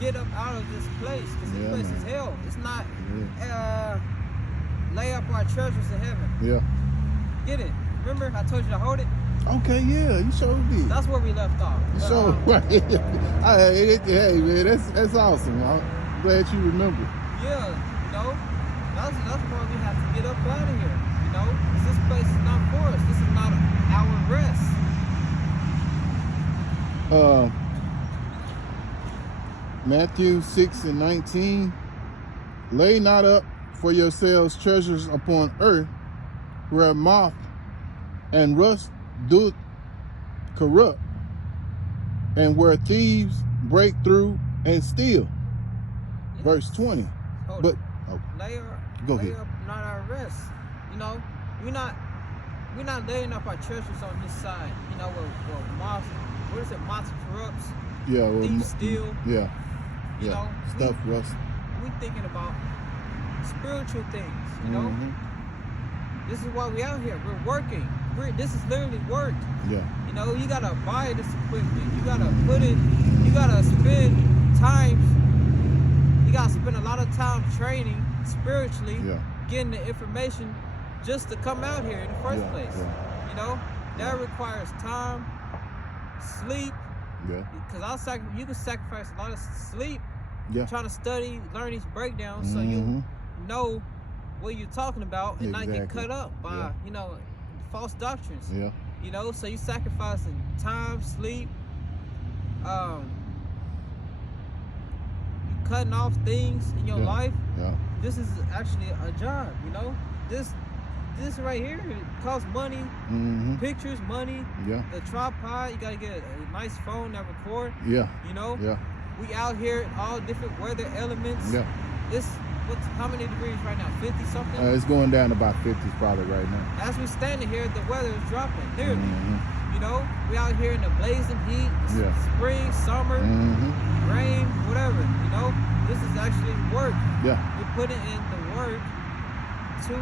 get up out of this place, because this place is hell. It's not lay up our treasures in heaven. Yeah. Get it? Remember I told you to hold it? Okay, yeah, you sure did. That's where we left off. You sure? Hey man, that's awesome. I'm glad you remember. Yeah, you know, that's why we have to get up out of here, you know, because this place is not for us. This is not our rest. Matthew 6 and 19, lay not up for yourselves treasures upon earth, where moth and rust doth corrupt, and where thieves break through and steal. Yes. Verse 20. But lay up not our rest. You know, we're not laying up our treasures on this side. You know, where moth, what is it? Moth corrupts. Yeah. Thieves steal. Yeah. You know, stuff rust. We thinking about spiritual things. You know, this is why we out here. We're working. This is literally work. Yeah. You know, you gotta buy this equipment. You gotta put it. You gotta spend time. You gotta spend a lot of time training spiritually, getting the information just to come out here in the first place. Yeah. You know, that requires time, sleep. Yeah. Because you can sacrifice a lot of sleep. Yeah. Trying to study, learn these breakdowns, so you know what you're talking about and not get cut up by you know, false doctrines. Yeah. You know, so you sacrificing time, sleep, cutting off things in your life. Yeah. This is actually a job, you know. This right here, it costs money, pictures, money. Yeah. The tripod, you gotta get a nice phone that record. Yeah. You know. Yeah. We out here, all different weather elements. Yeah. How many degrees right now? 50 something. It's going down to about 50 probably right now. As we standing here, the weather is dropping. Literally. You know, we out here in the blazing heat. Spring, summer, rain, whatever. You know, this is actually work. Yeah. We're putting in the work to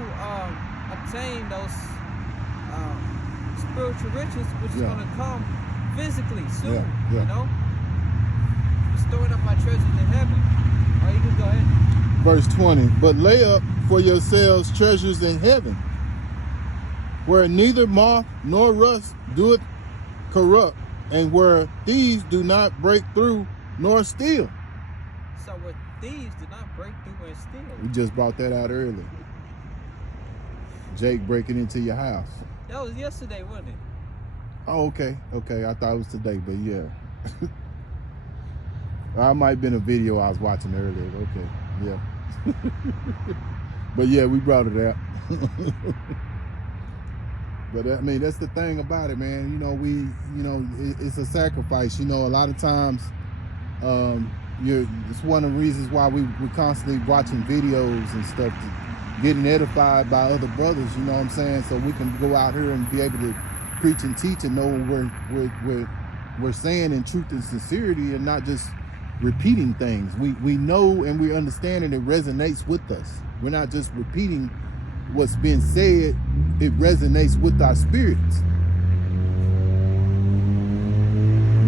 obtain those spiritual riches, which is going to come physically soon. You know, we're storing up our treasures in heaven. All right, you can go ahead. Verse 20, but lay up for yourselves treasures in heaven, where neither moth nor rust doeth corrupt, and where thieves do not break through nor steal. So where thieves do not break through and steal. We just brought that out earlier. Jake breaking into your house. That was yesterday, wasn't it? Oh, okay. Okay, I thought it was today, but yeah. I might have been a video I was watching earlier. Okay, yeah. But yeah, we brought it out. But I mean, that's the thing about it, man. It's a sacrifice. A lot of times, it's one of the reasons why we're constantly watching videos and stuff, getting edified by other brothers. You know what I'm saying? So we can go out here and be able to preach and teach and know what we're saying in truth and sincerity, and not just repeating things. We know and we understand, and it resonates with us. We're not just repeating what's being said, it resonates with our spirits.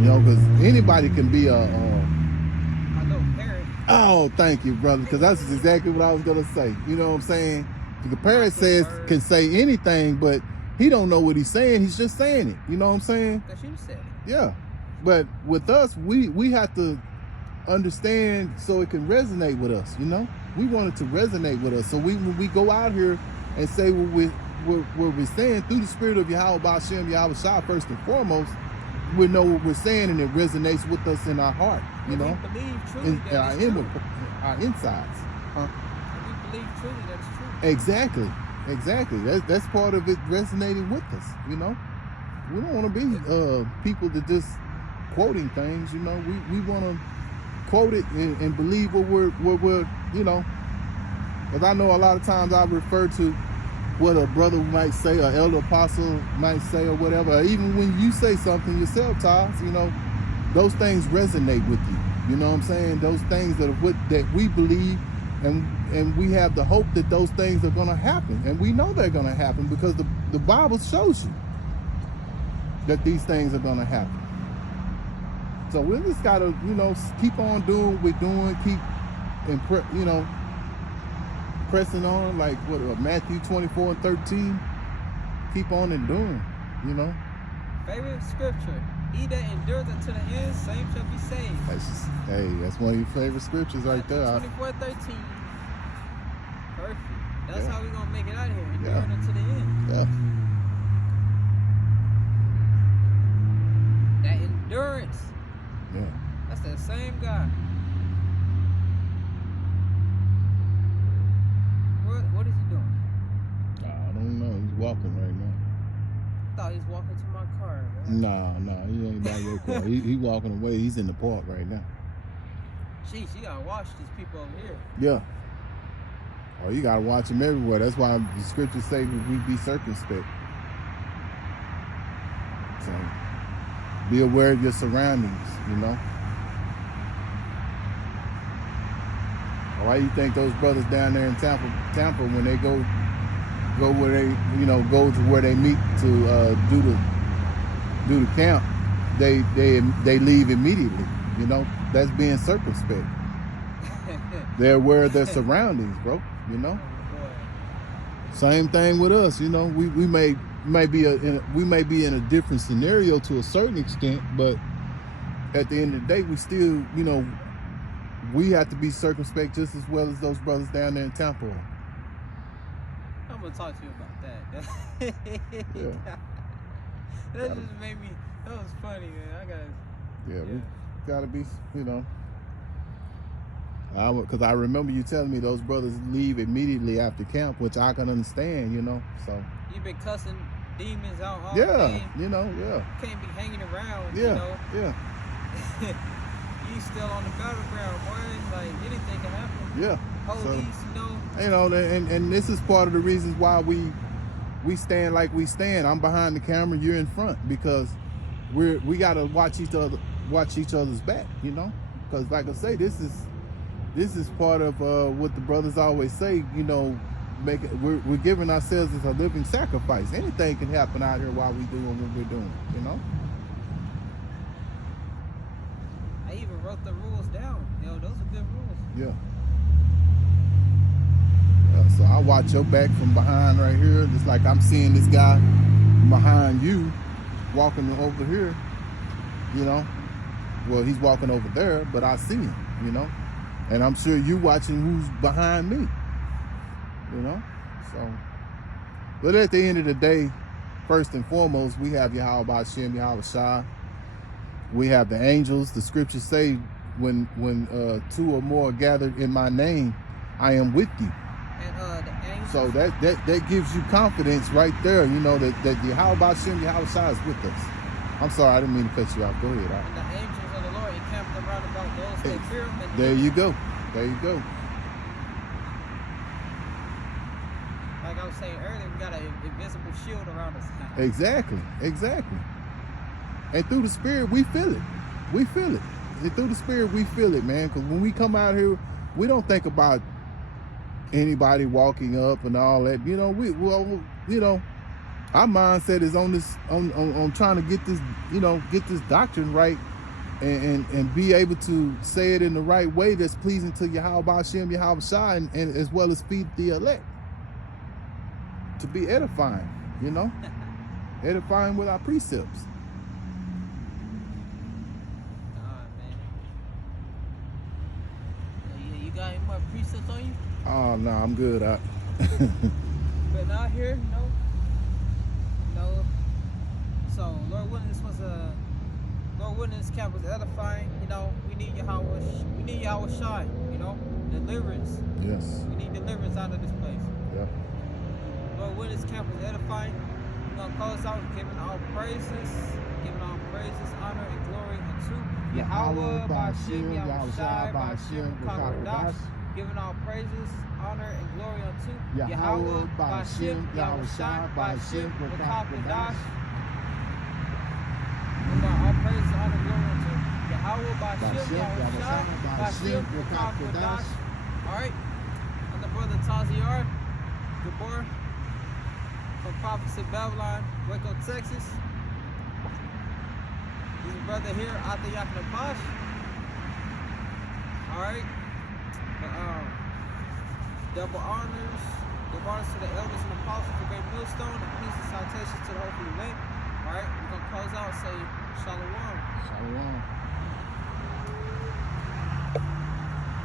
Because anybody can be a parrot. Oh, thank you, brother, because that's exactly what I was gonna say. You know what I'm saying? The parrot can say anything, but he don't know what he's saying. He's just saying it. You know what I'm saying? That's you said it. Yeah. But with us, we have to understand so it can resonate with us. We want it to resonate with us. So when we go out here and say what we're saying through the spirit of Yahweh Ba'Shem, Yahweh Shah, first and foremost, we know what we're saying, and it resonates with us in our heart. We believe truly in that it's true. Our insides. We believe truly that it's true. Exactly. That's part of it resonating with us. We don't want to be people that just quoting things. We want to quote it and believe what we're because I know a lot of times I refer to what a brother might say, or elder apostle might say, or whatever. Or even when you say something yourself, Todd, those things resonate with you. You know what I'm saying? Those things that we believe, and we have the hope that those things are going to happen, and we know they're going to happen because the Bible shows you that these things are going to happen. So we just got to, keep on doing what we're doing, keep, pressing on, like Matthew 24:13. Keep on and doing, Favorite scripture: he that endures unto the end, same shall be saved. That's one of your favorite scriptures right there. 24:13. Perfect. That's how we gonna make it out of here. Enduring Yeah. unto the end. Yeah. That endurance. Yeah. That's that same guy. What is he doing? I don't know. He's walking right now. I thought he was walking to my car. Right? No, he ain't by your car. he walking away. He's in the park right now. Jeez, you gotta watch these people over here. Yeah. Oh, you gotta watch them everywhere. That's why the scriptures say we be circumspect. So be aware of your surroundings. Why you think those brothers down there in Tampa, when they go where they, go to where they meet to do the camp, they leave immediately. That's being circumspect. They're aware of their surroundings, bro. Same thing with us. We may be in a different scenario to a certain extent, but at the end of the day, we still, we have to be circumspect just as well as those brothers down there in Tampa. I'm gonna talk to you about that. Yeah. That just made me. That was funny, man. We gotta be, because I remember you telling me those brothers leave immediately after camp, which I can understand, So you've been cussing demons out all day. You Yeah. can't be hanging around. Yeah. You still on the battleground, boy. Like anything can happen. Yeah. Police, and this is part of the reasons why we stand like we stand. I'm behind the camera, you're in front, because we gotta watch each other's back, because like I say, this is part of what the brothers always say, we're giving ourselves as a living sacrifice. Anything can happen out here while we're doing what we're doing, I even wrote the rules down. Those are good rules. Yeah. So I watch your back from behind right here. Just like I'm seeing this guy behind you walking over here, Well, he's walking over there, but I see him, And I'm sure you watching who's behind me, So, but at the end of the day, first and foremost, we have Yahweh Ba'Shem, Yahweh Shah. We have the angels. The scriptures say when two or more are gathered in my name, I am with you. And the angels. So that gives you confidence right there, you know, that Yahweh Shem Yahweh Shai is with us. I'm sorry, I didn't mean to cut you off. Go ahead. And the angels of the Lord encamped around about those that fear him. There you go. There you go. Like I was saying earlier, we got an invisible shield around us. Exactly. Exactly. And through the Spirit, we feel it. We feel it. And through the Spirit, we feel it, man. Because when we come out here, we don't think about anybody walking up and all that. You know, our mindset is on this, on trying to get this, you know, get this doctrine right, and be able to say it in the right way that's pleasing to Yahweh Shem Yahweh Shai, and as well as feed the elect, to be edifying, you know, edifying with our precepts. You got any more precepts on you? Oh no, I'm good. But not here, no. So Lord willing, Lord willing, this camp was edifying. You know, we need Yahweh Shai. You know, deliverance. Yes. We need deliverance out of this place. Yeah. Lord willing, this camp was edifying. We're gonna close out giving all praises, honor, and glory unto Yahweh, Ba'ashem, Yahweh Shai, Ba'ashem, Kakadash. Giving all praises, honor, and glory unto Yahweh, Ba'ashem, Yahweh Shai, Ba'ashem, Kakadash. Giving all praises, honor, and glory unto Yahweh, Ba'ashem, Yahweh Shai, Ba'ashem, Kakadash. All right, I'm the brother Taziar Gabor from Prophets in Babylon, Waco, Texas. This brother here, Atayak Nabash. All right. Double honors to the elders and apostles, the great millstone, and peace and citation to the holy name. All right, we're gonna close out. Say shalom. Shalom.